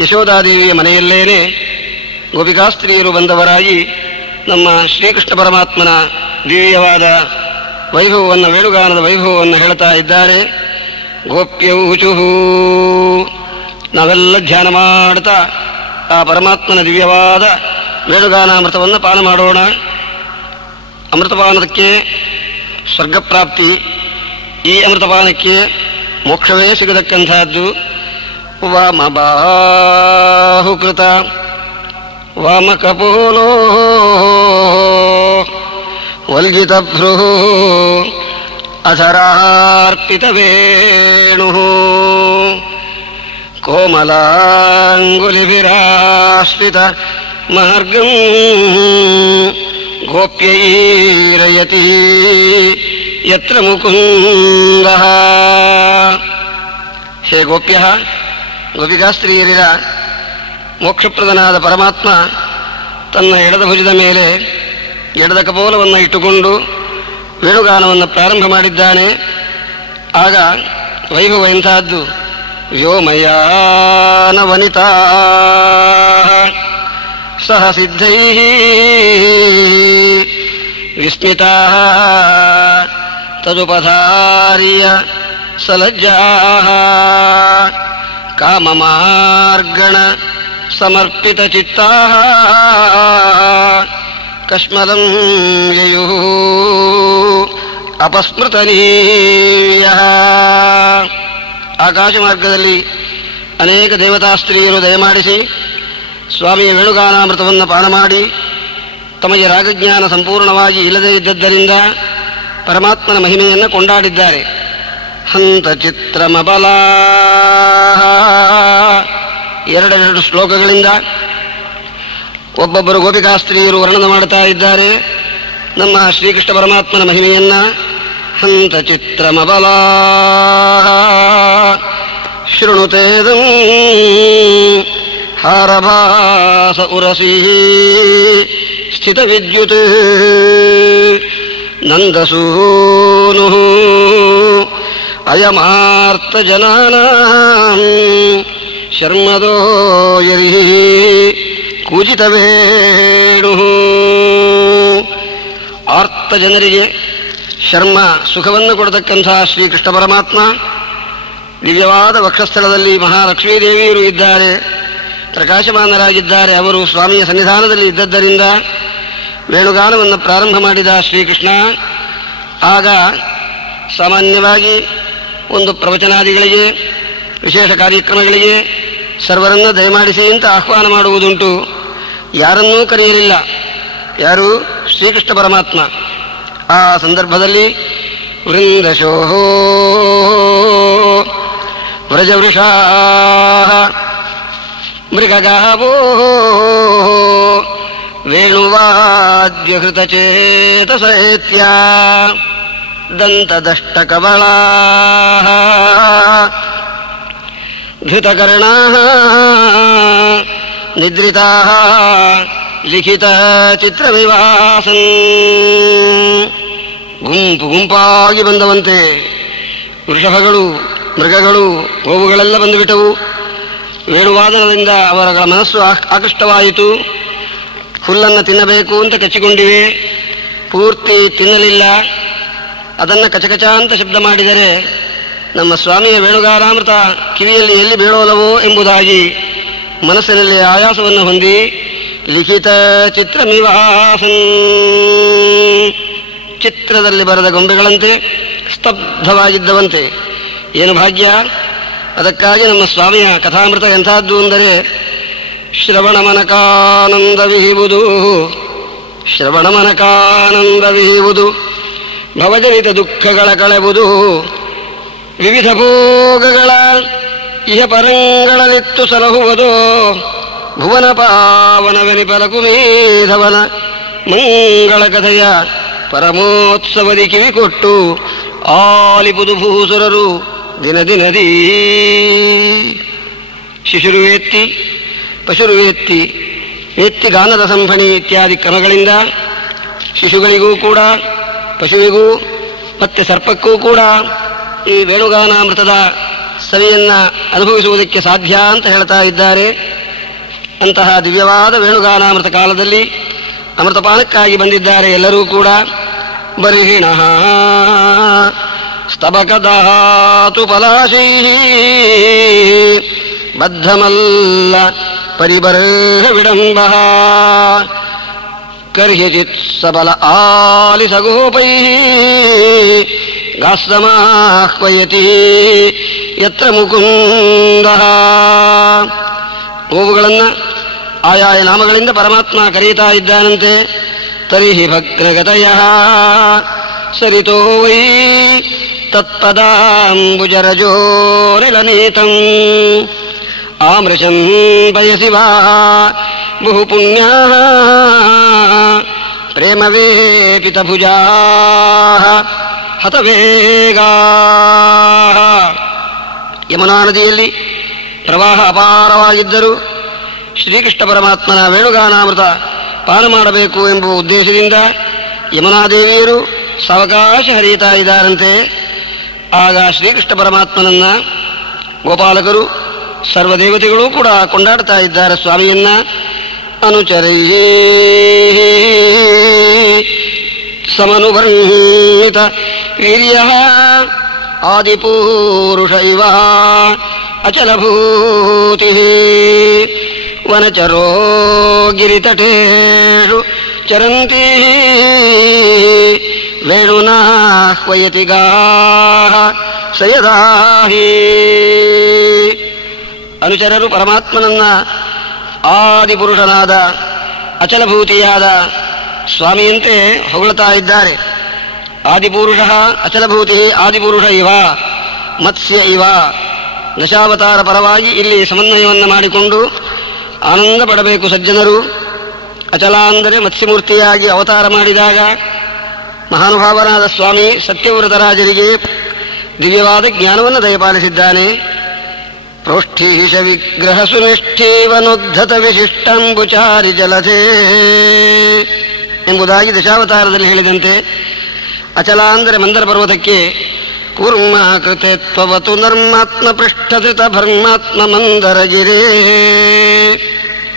ಯಶೋಧಾದೇವಿಯ ಮನೆಯಲ್ಲೇನೆ ಗೋಪಿಕಾಸ್ತ್ರೀಯರು ಬಂದವರಾಗಿ ನಮ್ಮ ಶ್ರೀಕೃಷ್ಣ ಪರಮಾತ್ಮನ ದಿವ್ಯವಾದ ವೈಭವವನ್ನು, ವೇಣುಗಾನದ ವೈಭವವನ್ನು ಹೇಳ್ತಾ ಇದ್ದಾರೆ. ಗೋಪ್ಯೌಚುಹು, ನಾವೆಲ್ಲ ಧ್ಯಾನ ಮಾಡ್ತಾ ಆ ಪರಮಾತ್ಮನ ದಿವ್ಯವಾದ ವೇಣುಗಾನಾಮೃತವನ್ನು ಪಾನ ಮಾಡೋಣ. ಅಮೃತಪಾನಕ್ಕೆ ಸ್ವರ್ಗಪ್ರಾಪ್ತಿ, ಈ ಅಮೃತಪಾನಕ್ಕೆ ಮೋಕ್ಷವೇ ಸಿಗತಕ್ಕಂಥದ್ದು. ವಾಮಬಾಹುಕೃತ ವಾಮಕಪೋಲೋ ವಲ್ಗಿತಭ್ರೂ ಅಧರಾರ್ಪಿತವೇಣು ಕೋಮಲಾಂಗುಲಿಭಿರಾಶ್ರಿತ ಮಾರ್ಗಂ ಗೋಪ್ಯೈರಯತಿ ಯತ್ರ ಮುಕುಂದಃ. ಹೇ ಗೋಪ್ಯ, ಗೋಪಿಕಾಸ್ತ್ರೀಯರಿರ ಮೋಕ್ಷಪ್ರದನಾದ ಪರಮಾತ್ಮ ತನ್ನ ಎಡದ ಭುಜದ ಮೇಲೆ ಎಡದ ಕಪೋಲವನ್ನು ಇಟ್ಟುಕೊಂಡು ವೇಣುಗಾನವನ್ನು ಪ್ರಾರಂಭ ಮಾಡಿದ್ದಾನೆ. ಆಗ ವೈಭವ ಎಂತಹದ್ದು. ವ್ಯೋಮಯಾನ ವನಿತಾ ಸಹ ಸಿದ್ಧೈ ವಿಸ್ಮಿತಾ ತದುಪಧಾರ್ಯ ಸಲಜ್ಜಾ ಕಾಮಮಾರ್ಗಣ ಸಮರ್ಪಿತ ಚಿತ್ತಾ ಕಶ್ಮಲಂ ಯಯು ಅಪಸ್ಮೃತನೀಯ. ಆಕಾಶ ಮಾರ್ಗದಲ್ಲಿ ಅನೇಕ ದೇವತಾಸ್ತ್ರೀಯರು ದಯಮಾಡಿಸಿ ಸ್ವಾಮಿಯ ವೇಣುಗಾನಾಮೃತವನ್ನು ಪಾನ ಮಾಡಿ ತಮಗೆ ರಾಗಜ್ಞಾನ ಸಂಪೂರ್ಣವಾಗಿ ಇಲ್ಲದೇ ಇದ್ದದ್ದರಿಂದ ಪರಮಾತ್ಮನ ಮಹಿಮೆಯನ್ನು ಕೊಂಡಾಡಿದ್ದಾರೆ. ಹಂತ ಚಿತ್ರಮಬಲ, ಎರಡೆರಡು ಶ್ಲೋಕಗಳಿಂದ ಒಬ್ಬೊಬ್ಬರು ಗೋಪಿಕಾಸ್ತ್ರೀಯರು ವರ್ಣನೆ ಮಾಡುತ್ತಾ ಇದ್ದಾರೆ ನಮ್ಮ ಶ್ರೀಕೃಷ್ಣ ಪರಮಾತ್ಮನ ಮಹಿಮೆಯನ್ನ. ಹಂತ ಚಿತ್ರಮಬಲ ಶೃಣುತೇದಂ ಹಾರಭಾಸ ಉರಸಿ ಸ್ಥಿತ ವಿದ್ಯುತ್ ನಂದಸೂನು ಅಯಮಾರ್ಥ ಜನಾನಾಂ ಶರ್ಮದೋ ಯರಿ ಕೂಜಿತವೇಣು. ಆರ್ತ ಜನರಿಗೆ ಶರ್ಮ ಸುಖವನ್ನು ಕೊಡತಕ್ಕಂಥ ಶ್ರೀಕೃಷ್ಣ ಪರಮಾತ್ಮ ದಿವ್ಯವಾದ ವಕ್ಷಸ್ಥಳದಲ್ಲಿ ಮಹಾಲಕ್ಷ್ಮೀದೇವಿಯರು ಇದ್ದಾರೆ, ಪ್ರಕಾಶಮಾನರಾಗಿದ್ದಾರೆ. ಅವರು ಸ್ವಾಮಿಯ ಸನ್ನಿಧಾನದಲ್ಲಿ ಇದ್ದದ್ದರಿಂದ ವೇಣುಗಾನವನ್ನು ಪ್ರಾರಂಭ ಮಾಡಿದ ಶ್ರೀಕೃಷ್ಣ ಆಗ ಸಾಮಾನ್ಯವಾಗಿ ಒಂದು ಪ್ರವಚನಾದಿಗಳಿಗೆ ವಿಶೇಷ ಕಾರ್ಯಕ್ರಮಗಳಿಗೆ ಸರ್ವರನ್ನ ದಯಮಾಡಿಸಿ ಅಂತ ಆಹ್ವಾನ ಮಾಡುವುದುಂಟು. ಯಾರನ್ನೂ ಕರೆಯಲಿಲ್ಲ, ಯಾರು? ಶ್ರೀಕೃಷ್ಣ ಪರಮಾತ್ಮ. ಆ ಸಂದರ್ಭದಲ್ಲಿ ವೃಂದಶೋ ವ್ರಜವೃಷಾ ಮೃಗಗಾವೋ ವೇಣುವಾದ್ಯಹೃತಚೇತಸೇತ್ಯ ದಂತದಷ್ಟಕವಳಾ ಧೃತಕರ್ಣಾಃ ನಿದ್ರಿತಾಃ ಲಿಖಿತ ಚಿತ್ರವಿವಾಸನ್. ಗುಂಪು ಗುಂಪಾಗಿ ಬಂದವಂತೆ ವೃಷಭಗಳು, ಮೃಗಗಳು, ಗೋವುಗಳೆಲ್ಲ ಬಂದುಬಿಟ್ಟವು. ವೇಣುವಾದನದಿಂದ ಅವರ ಮನಸ್ಸು ಆಕೃಷ್ಟವಾಯಿತು. ಹುಲ್ಲನ್ನು ತಿನ್ನಬೇಕು ಅಂತ ಕಚ್ಚಿಕೊಂಡಿವೆ, ಪೂರ್ತಿ ತಿನ್ನಲಿಲ್ಲ. ಅದನ್ನು ಕಚಕಚ ಅಂತ ಶಬ್ದ ಮಾಡಿದರೆ ನಮ್ಮ ಸ್ವಾಮಿಯ ವೇಣುಗಾನಾಮೃತ ಕಿವಿಯಲ್ಲಿ ಎಲ್ಲಿ ಬೀಳೋಲವೋ ಎಂಬುದಾಗಿ ಮನಸ್ಸಿನಲ್ಲಿ ಆಯಾಸವನ್ನು ಹೊಂದಿ ಲಿಖಿತ ಚಿತ್ರಮಿವಾಸನ್, ಚಿತ್ರದಲ್ಲಿ ಬರೆದ ಗೊಂಬೆಗಳಂತೆ ಸ್ತಬ್ಧವಾಗಿದ್ದವಂತೆ. ಏನು ಭಾಗ್ಯ! ಅದಕ್ಕಾಗಿ ನಮ್ಮ ಸ್ವಾಮಿಯ ಕಥಾಮೃತ ಎಂಥದ್ದು ಅಂದರೆ ಶ್ರವಣಮನಕಾನಂದವಿಹುವುದು, ಶ್ರವಣಮನಕಾನಂದವಿಹುವುದು, ಭವಜನಿತ ದುಃಖಗಳ ಕಳೆವುದು, ವಿವಿಧ ಭೋಗಗಳ ಇಹ ಪರಂಗಳಲಿತ್ತು ಸಲಹುವುದು, ಭುವನ ಪಾವನವೆನಿಪಲಕುಮೇಧವನ ಮಂಗಳ ಕಥೆಯ ಪರಮೋತ್ಸವದಿ ಕಿವಿ ಕೊಟ್ಟು ಆಲಿಪುದು ಭೂಸುರರು ದಿನ ದಿನದೀ. ಶಿಶುರುವೇತ್ತಿ, ಪಶುರುವೇತ್ತಿ, ವೇತ್ತಿ ಗಾನದ ಸಂಭಣಿ ಇತ್ಯಾದಿ ಕ್ರಮಗಳಿಂದ ಶಿಶುಗಳಿಗೂ ಕೂಡ, ಪಶುವಿಗೂ ಮತ್ತೆ ಸರ್ಪಕ್ಕೂ ಕೂಡ ಈ ವೇಣುಗಾನಾಮೃತದ ಸವಿಯನ್ನ ಅನುಭವಿಸುವುದಕ್ಕೆ ಸಾಧ್ಯ ಅಂತ ಹೇಳ್ತಾ ಇದ್ದಾರೆ. ಅಂತಹ ದಿವ್ಯವಾದ ವೇಣುಗಾನಾಮೃತ ಕಾಲದಲ್ಲಿ ಅಮೃತಪಾನಕ್ಕಾಗಿ ಬಂದಿದ್ದಾರೆ ಎಲ್ಲರೂ ಕೂಡ. ಬರಿಹಿಣ ಸ್ತಬಕದಾತು ಪಲಾಶೈ ಬದ್ಧಮಲ್ಲ ಪರಿಬರ್ಹ ವಿಡಂಬ ಕರ್ಹ್ಯಚಿತ್ ಸಬಲ ಆಲಿಸಗೋಪೈ ಗಾಸ್ಸಮಾಹ್ವಯತಿ ಯತ್ರ ಮುಕುಂದ. ಗೋವುಗಳನ್ನು ಆಯಾಯ ನಾಮಗಳಿಂದ ಪರಮಾತ್ಮ ಕರೆಯುತ್ತಾ ಇದ್ದಾನಂತೆ. ತರ್ಹಿ ಭಗ್ನಗತಯ ಸರಿತೋ ವೈ ತತ್ಪದಾಂಬುಜರಜೋನಿಲನೀತಂ ಆಮೃಶಂ ಬಯಸಿ ವಾ ಬಹು ಪುಣ್ಯ ಪ್ರೇಮವೇಪಿತ ಭುಜಾ ಹತವೇಗಾ. ಯಮುನಾ ನದಿಯಲ್ಲಿ ಪ್ರವಾಹ ಅಪಾರವಾಗಿದ್ದರೂ ಶ್ರೀಕೃಷ್ಣ ಪರಮಾತ್ಮನ ವೇಣುಗಾನಾಮೃತ ಪಾನ ಮಾಡಬೇಕು ಎಂಬುವ ಉದ್ದೇಶದಿಂದ ಯಮುನಾದೇವಿಯರು ಸಾವಕಾಶ ಹರಿಯುತ್ತಾ ಇದ್ದಾರಂತೆ. ಆಗ ಶ್ರೀಕೃಷ್ಣ ಪರಮಾತ್ಮನನ್ನ ಗೋಪಾಲಕರು ಸರ್ವದೇವತೆಗಳು ಕೂಡ ಕೊಂಡಾಡ್ತಾ ಇದ್ದಾರೆ ಸ್ವಾಮಿಯನ್ನ. ಅನುಚರೈ ಸಮನುವರ್ಣಿತ ವೀರ್ಯ ಆದಿಪೂರುಷ ಇವ ಅಚಲಭೂತಿ ವನಚರೋ ಗಿರಿತಟೇಷು ಚರಂತಿ ವೇಣುನಾಹ್ವಯತಿ ಗಾಃ ಸಯದಾಹಿ. ಅನುಚರರು ಪರಮಾತ್ಮನನ್ನ ಆದಿಪುರುಷನಾದ ಅಚಲಭೂತಿಯಾದ ಸ್ವಾಮಿಯಂತೆ ಹೊಗಳುತ್ತಾ ಇದ್ದಾರೆ. ಆದಿಪುರುಷ ಅಚಲಭೂತಿ ಆದಿಪುರುಷ ಇವ ಮತ್ಸ್ಯ ಇವ. ದಶಾವತಾರ ಪರವಾಗಿ ಇಲ್ಲಿ ಸಮನ್ವಯವನ್ನು ಮಾಡಿಕೊಂಡು ಆನಂದ ಪಡಬೇಕು ಸಜ್ಜನರು. ಅಚಲ ಅಂದರೆ ಮತ್ಸ್ಯಮೂರ್ತಿಯಾಗಿ ಅವತಾರ ಮಾಡಿದಾಗ ಮಹಾನುಭಾವನಾದ ಸ್ವಾಮಿ ಸತ್ಯವ್ರತರಾಜರಿಗೆ ದಿವ್ಯವಾದ ಜ್ಞಾನವನ್ನು ದಯಪಾಲಿಸಿದ್ದಾನೆ. ಪ್ರೋಷ್ಠೀಶ ವಿಗ್ರಹ ಸುನಿಷ್ಠೀವನುದ್ಧತ ವಿಶಿಷ್ಟಂಬುಚಾರಿ ಜಲಧೇ ಎಂಬುದಾಗಿ ದಶಾವತಾರದಲ್ಲಿ ಹೇಳಿದಂತೆ, ಅಚಲ ಅಂದರೆ ಮಂದರ ಪರ್ವತಕ್ಕೆ ಕೂರ್ಮ ಕೃತೆ ತ್ವವತು ನರ್ಮಾತ್ಮ ಪೃಷ್ಠಧೃತ ಭರ್ಮಾತ್ಮ ಮಂದರಗಿರೇ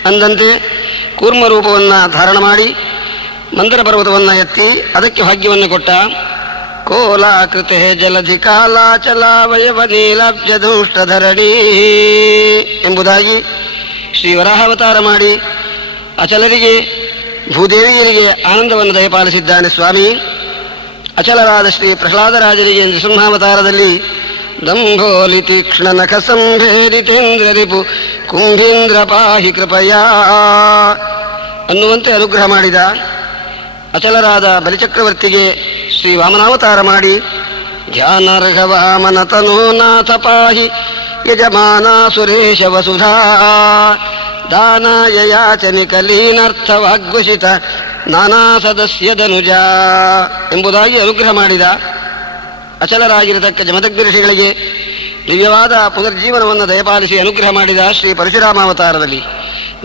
ಅಂದಂತೆ ಕೂರ್ಮ ರೂಪವನ್ನು ಧಾರಣ ಮಾಡಿ ಮಂದರ ಪರ್ವತವನ್ನು ಎತ್ತಿ ಅದಕ್ಕೆ ಭಾಗ್ಯವನ್ನು ಕೊಟ್ಟ. ಕೋಲಾಕೃತೆ ಜಲಧಿ ಕಾಲಾಚಲಾವಯವ ನೀಲಾಬ್ಜದುಷ್ಟಧರಣಿ ಎಂಬುದಾಗಿ ಶ್ರೀ ವರಾಹಾವತಾರ ಮಾಡಿ ಅಚಲರಿಗೆ ಭೂದೇವಿಯರಿಗೆ ಆನಂದವನ್ನು ದಯಪಾಲಿಸಿದ್ದಾನೆ ಸ್ವಾಮಿ. ಅಚಲರಾದ ಶ್ರೀ ಪ್ರಹ್ಲಾದರಾಜರಿಗೆ ನೃಸಿಂಹಾವತಾರದಲ್ಲಿ ದಂಭೋಲಿ ತೀಕ್ಷ್ಣ ನಖ ಸಂಭೇದಿತೇಂದ್ರ ರಿಪು ಕುಂಭೀಂದ್ರ ಪಾಹಿ ಕೃಪಯಾ ಅನ್ನುವಂತೆ ಅನುಗ್ರಹ ಮಾಡಿದ. ಅಚಲರಾದ ಬಲಿಚಕ್ರವರ್ತಿಗೆ ಶ್ರೀ ವಾಮನಾವತಾರ ಮಾಡಿ ಧ್ಯಾನರ್ಹ ವಾಮನ ತನೋನಾಥ ಪಾಹಿ ಯಜಮಾನ ಸುರೇಶ ವಸುಧಾ ದಾನಾಯ ಯಾಚನಿ ಕಲೀನರ್ಥ ವಾಗ್ಗುಷಿತ ನಾನಾ ಸದಸ್ಯದನುಜ ಎಂಬುದಾಗಿ ಅನುಗ್ರಹ ಮಾಡಿದ. ಅಚಲರಾಗಿರತಕ್ಕ ಜಮದಗ್ನಿ ಋಷಿಗಳಿಗೆ ದಿವ್ಯವಾದ ಪುನರ್ಜೀವನವನ್ನು ದಯಪಾಲಿಸಿ ಅನುಗ್ರಹ ಮಾಡಿದ ಶ್ರೀ ಪರಶುರಾಮಾವತಾರದಲ್ಲಿ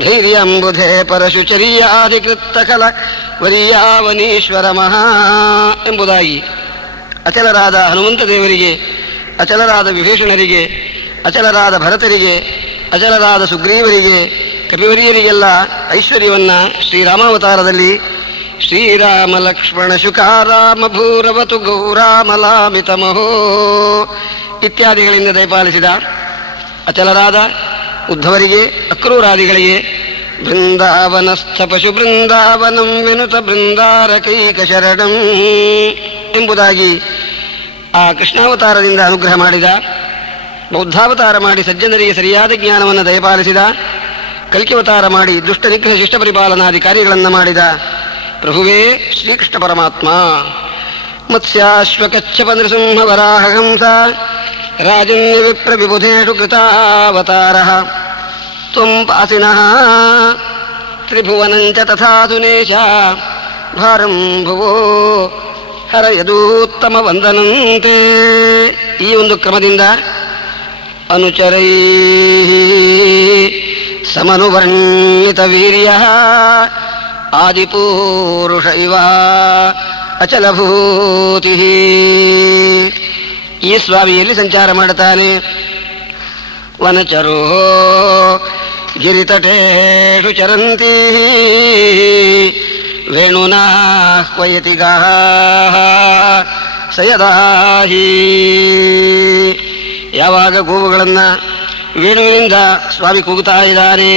ಧೈರ್ಯಂಬುಧೇ ಪರಶುಚರ್ಯಾಧಿಕೃತ್ತ ಕಲ ವರಿಯಾವನೀಶ್ವರ ಮಹಾ ಎಂಬುದಾಗಿ ಅಚಲರಾದ ಹನುಮಂತ ದೇವರಿಗೆ, ಅಚಲರಾದ ವಿಭೀಷಣರಿಗೆ, ಅಚಲರಾದ ಭರತರಿಗೆ, ಅಚಲರಾದ ಸುಗ್ರೀವರಿಗೆ, ಕಪಿವರಿಯರಿಗೆಲ್ಲ ಐಶ್ವರ್ಯವನ್ನ ಶ್ರೀರಾಮಾವತಾರದಲ್ಲಿ ಶ್ರೀರಾಮ ಲಕ್ಷ್ಮಣ ಶುಕಾರಾಮ ಭೂರವತು ಗೌರಾಮಲಾಮಿತಮಹೋ ಇತ್ಯಾದಿಗಳಿಂದ ದಯಪಾಲಿಸಿದ. ಅಚಲರಾದ ಉದ್ಧವರಿಗೆ, ಅಕ್ರೂರಾದಿಗಳಿಗೆ ಬೃಂದಾವನಸ್ಥ ಪಶು ಬೃಂದಾವನಂ ವಿನುತ ಬೃಂದಾರಕೈಕ ಶರಣಂ ಎಂಬುದಾಗಿ ಆ ಕೃಷ್ಣಾವತಾರದಿಂದ ಅನುಗ್ರಹ ಮಾಡಿದ. ಬೌದ್ಧಾವತಾರ ಮಾಡಿ ಸಜ್ಜನರಿಗೆ ಸರಿಯಾದ ಜ್ಞಾನವನ್ನು ದಯಪಾಲಿಸಿದ. ಕಲ್ಕಿಯವತಾರ ಮಾಡಿ ದುಷ್ಟ ನಿಗ್ರಹ ಶಿಷ್ಟ ಪರಿಪಾಲನಾದಿ ಕಾರ್ಯಗಳನ್ನು ಮಾಡಿದ ಪ್ರಭುವೇ ಶ್ರೀಕೃಷ್ಣ ಪರಮಾತ್ಮ. ಮತ್ಸ್ಯಾಶ್ವಕಚ್ಚಪ ನೃಸಿಂಹ ವರಾಹ ಹಂಸ ರಾಜನ್ಯ ವಿಪ್ರ ವಿಬುಧೇಷು ಕೃತಾವತಾರ ತ್ವಂ ಪಾಸಿನಃ ತ್ರಿಭುವನಂಚ ತಥಾ ಸುನೇಶ ಭಾರಂ ಭುವೋ ಹರಯದೂತ್ತಮ ವಂದನಂತೆ. ಈ ಒಂದು ಕ್ರಮದಿಂದ ಅನುಚರೈ ಸಮನುವರ್ಣಿತ ವೀರ್ಯ ಆದಿಪೂರುಷ ಇವ ಅಚಲಭೂತಿ. ಈ ಸ್ವಾಮಿಯಲ್ಲಿ ಸಂಚಾರ ಮಾಡುತ್ತಾನೆ. ವನಚರೋ ಗಿರಿತಟೇಷು ಚರಂತಿ ವೇಣುನಾಹ್ವಯತಿ ಗಾಃ ಸಯದಾಹಿ. ಯಾವಾಗ ಗೋವುಗಳನ್ನು ವೇಣುವಿನಿಂದ ಸ್ವಾಮಿ ಕೂಗುತ್ತಾ ಇದ್ದಾನೆ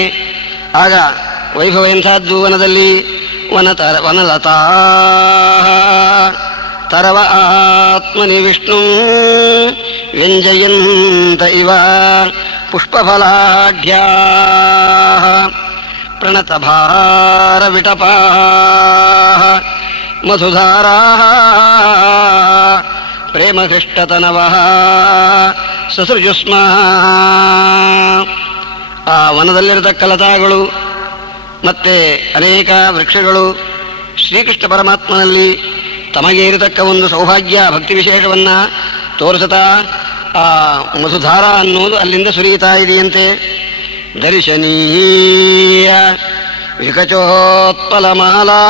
ಆಗ ವೈಭವ ಎಂಥದ್ದು ವನದಲ್ಲಿ. ವನಲತಾ ತರವ ಆತ್ಮನಿ ವಿಷ್ಣು ವ್ಯಂಜಯಂತ ಇವ ಪುಷ್ಪಫಲಾಢ್ಯಾ ಪ್ರಣತ ಭಾರ ವಿಟಪಾ ಮಧುಧಾರಾ ಪ್ರೇಮಹೃಷ್ಟತನವಃ ಸಸೃಜುಸ್ಮ. ಆ ವನದಲ್ಲಿರತಕ್ಕ ಲತಾಗಳು ಮತ್ತೆ ಅನೇಕ ವೃಕ್ಷಗಳು ಶ್ರೀಕೃಷ್ಣ ಪರಮಾತ್ಮನಲ್ಲಿ ತಮಗೆ ಇರತಕ್ಕ ಒಂದು ಸೌಭಾಗ್ಯ ಭಕ್ತಿ ವಿಶೇಷವನ್ನ ತೋರಿಸುತ್ತಾ ಆ ಮಧುಧಾರ ಅನ್ನೋದು ಅಲ್ಲಿಂದ ಸುರಿಯುತ್ತಾ ಇದೆಯಂತೆ. ದರ್ಶನೀಯ ವಿಕಚೋತ್ಪಲಮಾಲಾ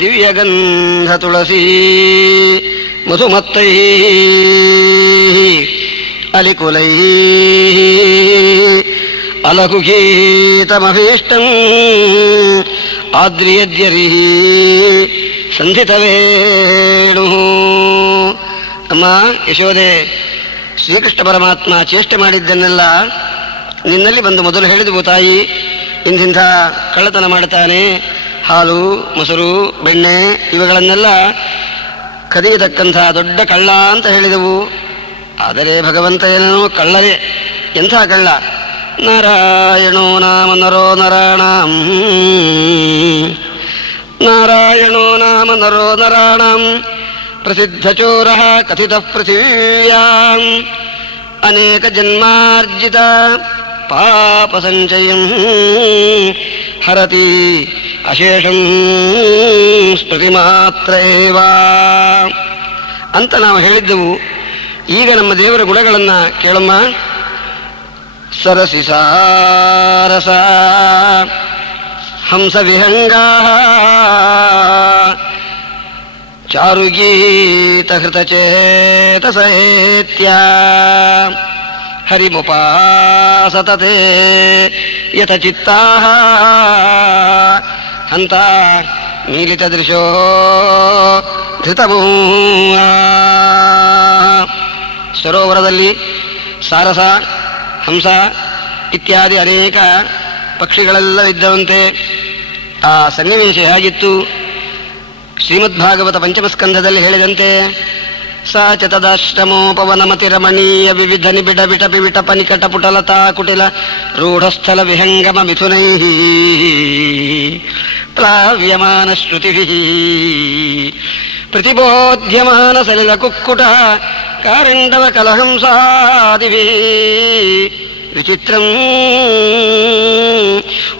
ದಿವ್ಯಗಂಧ ತುಳಸಿ ಮಧುಮತ್ತೈ ಅಲಿಕುಲೈ ಅಲಕುಗೀತಮಭೀಷ್ಟಂ ಆದ್ರಿಯದ್ಯರಿ ಸಂಧಿತವೇಣು. ಅಮ್ಮ ಯಶೋದೆ, ಶ್ರೀಕೃಷ್ಣ ಪರಮಾತ್ಮ ಚೇಷ್ಟೆ ಮಾಡಿದ್ದನ್ನೆಲ್ಲ ನಿನ್ನಲ್ಲಿ ಬಂದು ಮೊದಲು ಹೇಳಿದವು ತಾಯಿ. ಇಂತಿಂಥ ಕಳ್ಳತನ ಮಾಡುತ್ತಾನೆ, ಹಾಲು ಮೊಸರು ಬೆಣ್ಣೆ ಇವುಗಳನ್ನೆಲ್ಲ ಕದಿಯತಕ್ಕಂಥ ದೊಡ್ಡ ಕಳ್ಳ ಅಂತ ಹೇಳಿದವು. ಆದರೆ ಭಗವಂತ ಏನೋ ಕಳ್ಳರೇ. ಎಂಥ ಕಳ್ಳ? ನಾರಾಯಣೋ ನಾಮ ನರೋ ನರಾಣಾಂ, ನಾರಾಯಣೋ ನಾಮ ನರೋ ನರಾಣಾಂ ಪ್ರಸಿದ್ಧ ಚೋರ ಕಥಿತ ಪೃಥಿವ್ಯಾಂ ಅನೇಕ ಜನ್ಮಾರ್ಜಿತ ಪಾಪ ಸಂಚಯಂ ಹರತಿ ಅಶೇಷಂ ಸ್ಮೃತಿ ಮಾತ್ರ ಏವ ಅಂತ ನಾವು ಹೇಳಿದ್ದೆವು. ಈಗ ನಮ್ಮ ದೇವರ ಗುಣಗಳನ್ನು ಕೇಳಮ್ಮ. ಸರಸಿ ಸಾರಸ ಹಂಸ ವಿಹಂಗಾ ಚಾರುಗೀತ ಹೃತಚೇತಸೇತ್ಯ ಹರಿಮುಪಾಸತತೆ ಯತಚಿತ್ತಾಃ ಹಂತ ಮೀಲಿತದೃಶೋ ಧೃತಮೂ. ಸರೋವರದಲ್ಲಿ ಸಾರಸ, ಹಂಸ ಇತ್ಯಾದಿ ಅನೇಕ ಪಕ್ಷಿಗಳೆಲ್ಲ ಇದ್ದವಂತೆ. ಆ ಸನ್ನಿವೇಶ ಹೇಗಿತ್ತು? ಶ್ರೀಮದ್ಭಾಗವತ ಪಂಚಮಸ್ಕಂಧದಲ್ಲಿ ಹೇಳಿದಂತೆ ಸ ಚ ತದಾಶ್ರಮೋಪವನಮತಿರಮಣೀಯ ವಿವಿಧ ನಿಬಿಡ ವಿಟಪಿ ವಿಟಪ ನಿಕಟ ಪುಟಲತಾ ಕುಟಿಲ ರೂಢಸ್ಥಲ ವಿಹಂಗಮ ಮಿಥುನೈಃ ಪ್ಲಾವ್ಯಮಾನ ಶ್ರುತಿಭಿಃ ಪ್ರತಿಬೋಧ್ಯಮಾನ ಸಲಿಲ ಕುಕ್ಕುಟ ಕಾರಂಡವ ಕಲಹಂಸಾದಿಭಿಃ ವಿಚಿತ್ರಂ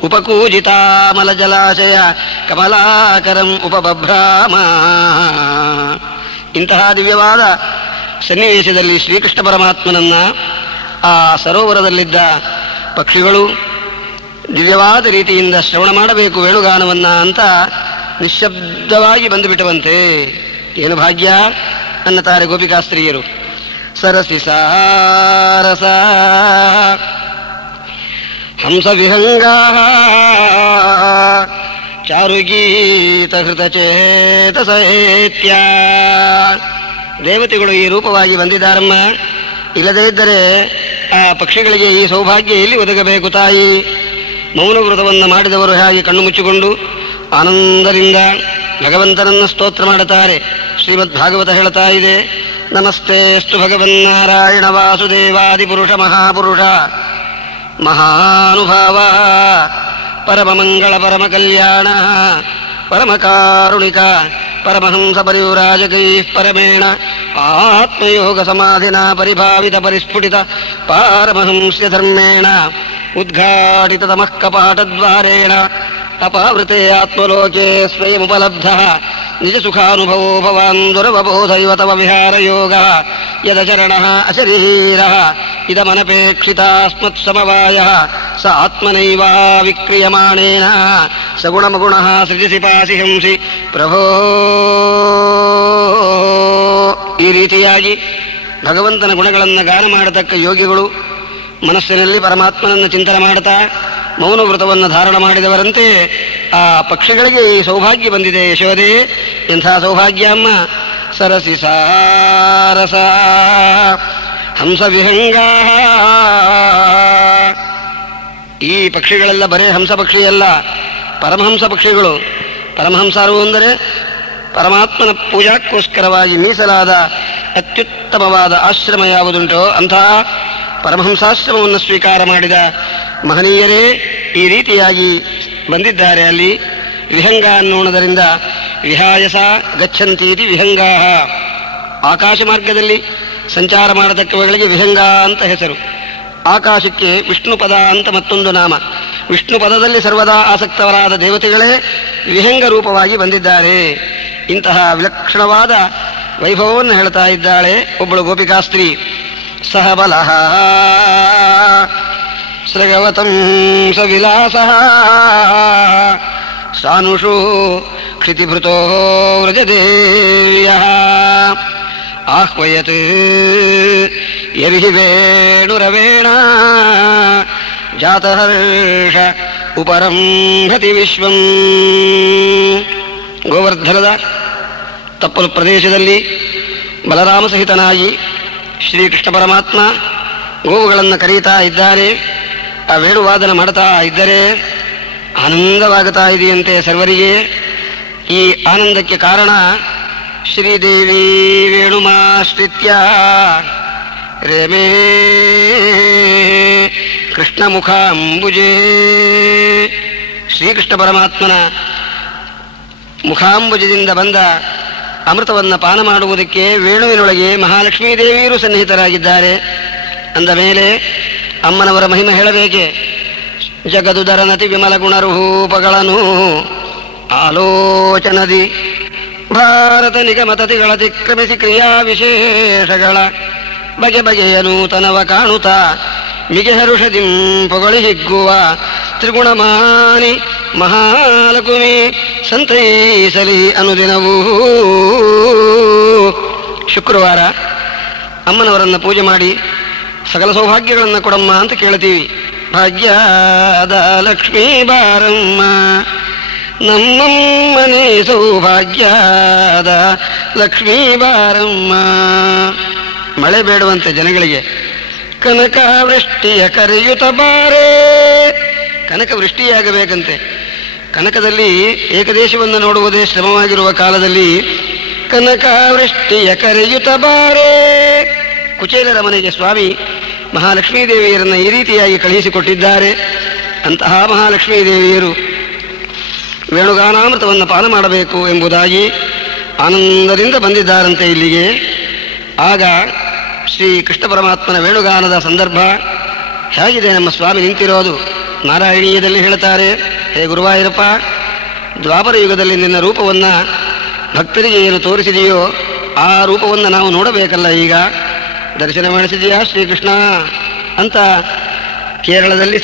ಉಪಕೂಜಿತಾಮಲ ಜಲಾಶಯ ಕಮಲಾಕರಂ ಉಪಬಭ್ರಾಮ. ಇಂತಹ ದಿವ್ಯವಾದ ಸನ್ನಿವೇಶದಲ್ಲಿ ಶ್ರೀಕೃಷ್ಣ ಪರಮಾತ್ಮನನ್ನ ಆ ಸರೋವರದಲ್ಲಿದ್ದ ಪಕ್ಷಿಗಳು ದಿವ್ಯವಾದ ರೀತಿಯಿಂದ ಶ್ರವಣ ಮಾಡಬೇಕು ವೇಣುಗಾನವನ್ನ ಅಂತ ನಿಶ್ಶಬ್ದವಾಗಿ ಬಂದುಬಿಟ್ಟವಂತೆ. ಏನು ಭಾಗ್ಯ ಅನ್ನತಾರೆ ಗೋಪಿಕಾಸ್ತ್ರೀಯರು. ಸರಸಿ ಸಾರಸ ಹಂಸ ವಿಹಂಗಾ ಚಾರುಗೀತ ಹೃತಚೇತಸೇತ್ಯ. ದೇವತೆಗಳು ಈ ರೂಪವಾಗಿ ಬಂದಿದ್ದಾರಮ್ಮ. ಇಲ್ಲದೇ ಇದ್ದರೆ ಆ ಪಕ್ಷಿಗಳಿಗೆ ಈ ಸೌಭಾಗ್ಯ ಎಲ್ಲಿ ಒದಗಬೇಕು ತಾಯಿ? ಮೌನ ವ್ರತವನ್ನು ಮಾಡಿದವರು ಹಾಗೆ ಕಣ್ಣು ಮುಚ್ಚಿಕೊಂಡು ಆನಂದದಿಂದ ಭಗವಂತನನ್ನು ಸ್ತೋತ್ರ ಮಾಡುತ್ತಾರೆ. ಶ್ರೀಮದ್ ಭಾಗವತ ಹೇಳ್ತಾ ಇದೆ, ನಮಸ್ತೆಸ್ತು ಭಗವನ್ನಾರಾಯಣ ವಾಸುದೇವಾದಿಪುರುಷ ಮಹಾಪುರುಷ ಮಹಾನುಭಾವ ಪರಮಮಂಗಳ ಪರಮ ಕಲ್ಯಾಣ ಪರಮಕಾರುಣಿಕ ಪರಮಹಂಸ ಪರಿವ್ರಾಜಕೈಃ ಪರಮೇಣ ಆತ್ಮಯೋಗ ಸಮಾಧಿನ ಪರಿಭಾವಿತ ಪರಿಸ್ಫುಟಿತ ಪಾರಮಹಂಸ್ಯ ಧರ್ಮೇಣ ಉದ್ಘಾಟಿತ ತಮಃ ಕಪಾಟದ್ವಾರೇಣ ಅಪಾವೃತೆ ಆತ್ಮಲೋಕೆ ಸ್ವಯಮುಪಲಬ್ಧಃ ನಿಜ ಸುಖಾನುಭವೋ ಭವಾನ್ ದುರವಬೋಧೈವ ತವ ವಿಹಾರ ಯೋಗ ಯದಚರಣಃ ಅಶರೀರಃ ಇದಮನಪೇಕ್ಷಿತಾಸ್ಮತ್ ಸಮವಾಯಃ ಸ ಆತ್ಮನೈವಾ ವಿಕ್ರಿಯಮಾಣೇನ ಸಗುಣಮಗುಣಃ ಸೃಜಿಸಿ ಪಾಸಿ ಹಂಸಿ ಪ್ರಭೋ. ಈ ರೀತಿಯಾಗಿ ಭಗವಂತನ ಗುಣಗಳನ್ನು ಗಾನ ಮಾಡತಕ್ಕ ಯೋಗಿಗಳು ಮನಸ್ಸಿನಲ್ಲಿ ಪರಮಾತ್ಮನನ್ನು ಚಿಂತನೆ ಮಾಡುತ್ತಾ ಮೌನ ವ್ರತವನ್ನು ಧಾರಣ ಮಾಡಿದವರಂತೆ ಆ ಪಕ್ಷಿಗಳಿಗೆ ಈ ಸೌಭಾಗ್ಯ ಬಂದಿದೆ. ಯಶೋದೆ, ಎಂಥ ಸೌಭಾಗ್ಯ ಅಮ್ಮ. ಸರಸಿ ಸಾರಸ ಹಂಸ ವಿಹಂಗಾ. ಈ ಪಕ್ಷಿಗಳೆಲ್ಲ ಬರೇ ಹಂಸ ಪಕ್ಷಿಯಲ್ಲ, ಪರಮಹಂಸ ಪಕ್ಷಿಗಳು. ಪರಮಹಂಸರು ಅಂದರೆ ಪರಮಾತ್ಮನ ಪೂಜಾಕ್ಕೋಸ್ಕರವಾಗಿ ಮೀಸಲಾದ ಅತ್ಯುತ್ತಮವಾದ ಆಶ್ರಮ ಯಾವುದುಂಟೋ ಅಂತಹ ಪರಮಹಂಸಾಶ್ರಮವನ್ನು ಸ್ವೀಕಾರ ಮಾಡಿದ ಮಹನೀಯರೇ ಈ ರೀತಿಯಾಗಿ ಬಂದಿದ್ದಾರೆ. ಅಲ್ಲಿ ವಿಹಂಗ ಅನ್ನೋಣದರಿಂದ ವಿಹಾಯಸ ಗಚ್ಚಂತೀತಿ ವಿಹಂಗಾ. ಆಕಾಶ ಮಾರ್ಗದಲ್ಲಿ ಸಂಚಾರ ಮಾಡತಕ್ಕವುಗಳಿಗೆ ವಿಹಂಗ ಅಂತ ಹೆಸರು. ಆಕಾಶಕ್ಕೆ ವಿಷ್ಣು ಪದ ಅಂತ ಮತ್ತೊಂದು ನಾಮ. ವಿಷ್ಣು ಪದದಲ್ಲಿ ಸರ್ವದಾ ಆಸಕ್ತವರಾದ ದೇವತೆಗಳೇ ವಿಹಂಗ ರೂಪವಾಗಿ ಬಂದಿದ್ದಾರೆ. ಇಂತಹ ವಿಲಕ್ಷಣವಾದ ವೈಭವವನ್ನು ಹೇಳ್ತಾ ಇದ್ದಾಳೆ ಒಬ್ಬಳು ಗೋಪಿಕಾಸ್ತ್ರೀ. ಸಹ ಬಲಃ ಸೃಗವತಂ ಸವಿಲಾಸಃ ಸಾನುಷು ಕ್ಷಿತಿಭೃತೋ ವ್ರಜದೇವ್ಯಃ ಆಹ್ವಯತ್ ಯರ್ಹಿ ವೇಣುರವೇಣ ಜಾತಹರ್ಷ ಉಪರಂಭತಿ ವಿಶ್ವಂ. ಗೋವರ್ಧನದ ತಪ್ಪಲು ಪ್ರದೇಶದಲ್ಲಿ ಬಲರಾಮ ಸಹಿತನಾಗಿ ಶ್ರೀಕೃಷ್ಣ ಪರಮಾತ್ಮ ಗೋವುಗಳನ್ನು ಕರೀತಾ ಇದ್ದಾರೆ. ಆ ವೇಣುವಾದನ ಮಾಡ್ತಾ ಇದ್ದರೆ ಆನಂದವಾಗುತ್ತಾ ಇದೆಯಂತೆ ಸರ್ವರಿಗೆ. ಈ ಆನಂದಕ್ಕೆ ಕಾರಣ ಶ್ರೀದೇವಿ ವೇಣುಮಾಶ್ರಿತ್ಯ ರೇಮೇ ಕೃಷ್ಣ ಮುಖಾಂಬುಜೇ. ಶ್ರೀಕೃಷ್ಣ ಪರಮಾತ್ಮನ ಮುಖಾಂಬುಜದಿಂದ ಬಂದ ಅಮೃತವನ್ನು ಪಾನ ಮಾಡುವುದಕ್ಕೆ ವೇಣುವಿನೊಳಗೆ ಮಹಾಲಕ್ಷ್ಮೀ ದೇವಿಯರು ಸನ್ನಿಹಿತರಾಗಿದ್ದಾರೆ. ಅಂದ ಮೇಲೆ ಅಮ್ಮನವರ ಮಹಿಮೆ ಹೇಳಬೇಕೆ? ಜಗದುದರನತಿ ವಿಮಲ ಗುಣರೂಪಗಳನ್ನು ಆಲೋಚನದಿ ಭಾರತ ನಿಗಮತತಿಗಳ ಅತಿಕ್ರಮಿಸಿ ಕ್ರಿಯಾ ವಿಶೇಷಗಳ ಬಗೆ ಬಗೆಯ ನೂತನವ ಕಾಣುತ್ತ ಮಿಗೆ ಹರುಷದಿಂ ಪೊಗಳಿ ಹಿಗ್ಗುವ ತ್ರಿಗುಣಮಾನಿ ಮಹಾಲಕುಮಿ ಸಂತೈಸಲಿ ಅನುದಿನವೂ. ಶುಕ್ರವಾರ ಅಮ್ಮನವರನ್ನು ಪೂಜೆ ಮಾಡಿ ಸಕಲ ಸೌಭಾಗ್ಯಗಳನ್ನು ಕೊಡಮ್ಮ ಅಂತ ಕೇಳ್ತೀವಿ. ಭಾಗ್ಯದ ಲಕ್ಷ್ಮೀ ಬಾರಮ್ಮ ನಮ್ಮಮ್ಮನೇ ಸೌಭಾಗ್ಯದ ಲಕ್ಷ್ಮೀ ಬಾರಮ್ಮ. ಮಳೆ ಬೇಡುವಂತೆ ಜನಗಳಿಗೆ ಕನಕ ವೃಷ್ಟಿಯ ಕರೆಯುತ್ತ ಬಾರೇ. ಕನಕ ವೃಷ್ಟಿಯಾಗಬೇಕಂತೆ. ಕನಕದಲ್ಲಿ ಏಕದೇಶವನ್ನು ನೋಡುವುದೇ ಶ್ರಮವಾಗಿರುವ ಕಾಲದಲ್ಲಿ ಕನಕ ವೃಷ್ಟಿಯ ಕರೆಯುತ್ತ ಬಾರೇ. ಕುಚೇಲರ ಮನೆಗೆ ಸ್ವಾಮಿ ಮಹಾಲಕ್ಷ್ಮೀ ದೇವಿಯರನ್ನು ಈ ರೀತಿಯಾಗಿ ಕಳುಹಿಸಿಕೊಟ್ಟಿದ್ದಾರೆ. ಅಂತಹ ಮಹಾಲಕ್ಷ್ಮೀ ದೇವಿಯರು ವೇಣುಗಾನಾಮೃತವನ್ನು ಪಾನ ಮಾಡಬೇಕು ಎಂಬುದಾಗಿ ಆನಂದದಿಂದ ಬಂದಿದ್ದಾರಂತೆ ಇಲ್ಲಿಗೆ. ಆಗ ಶ್ರೀ ಕೃಷ್ಣ ಪರಮಾತ್ಮನ ವೇಣುಗಾನದ ಸಂದರ್ಭ ಹೇಗಿದೆ ನಮ್ಮ ಸ್ವಾಮಿ ನಿಂತಿರೋದು. ನಾರಾಯಣೀಯದಲ್ಲಿ ಹೇಳ್ತಾರೆ, ಹೇ ಗುರುವಾಯೂರಪ್ಪ, ದ್ವಾಪರ ಯುಗದಲ್ಲಿ ನಿನ್ನ ರೂಪವನ್ನು ಭಕ್ತರಿಗೆ ಏನು ತೋರಿಸಿದೆಯೋ ಆ ರೂಪವನ್ನು ನಾವು ನೋಡಬೇಕಲ್ಲ. ಈಗ ದರ್ಶನ ಮಾಡಿಸಿದೆಯಾ ಶ್ರೀಕೃಷ್ಣ ಅಂತ ಕೇರಳದಲ್ಲಿ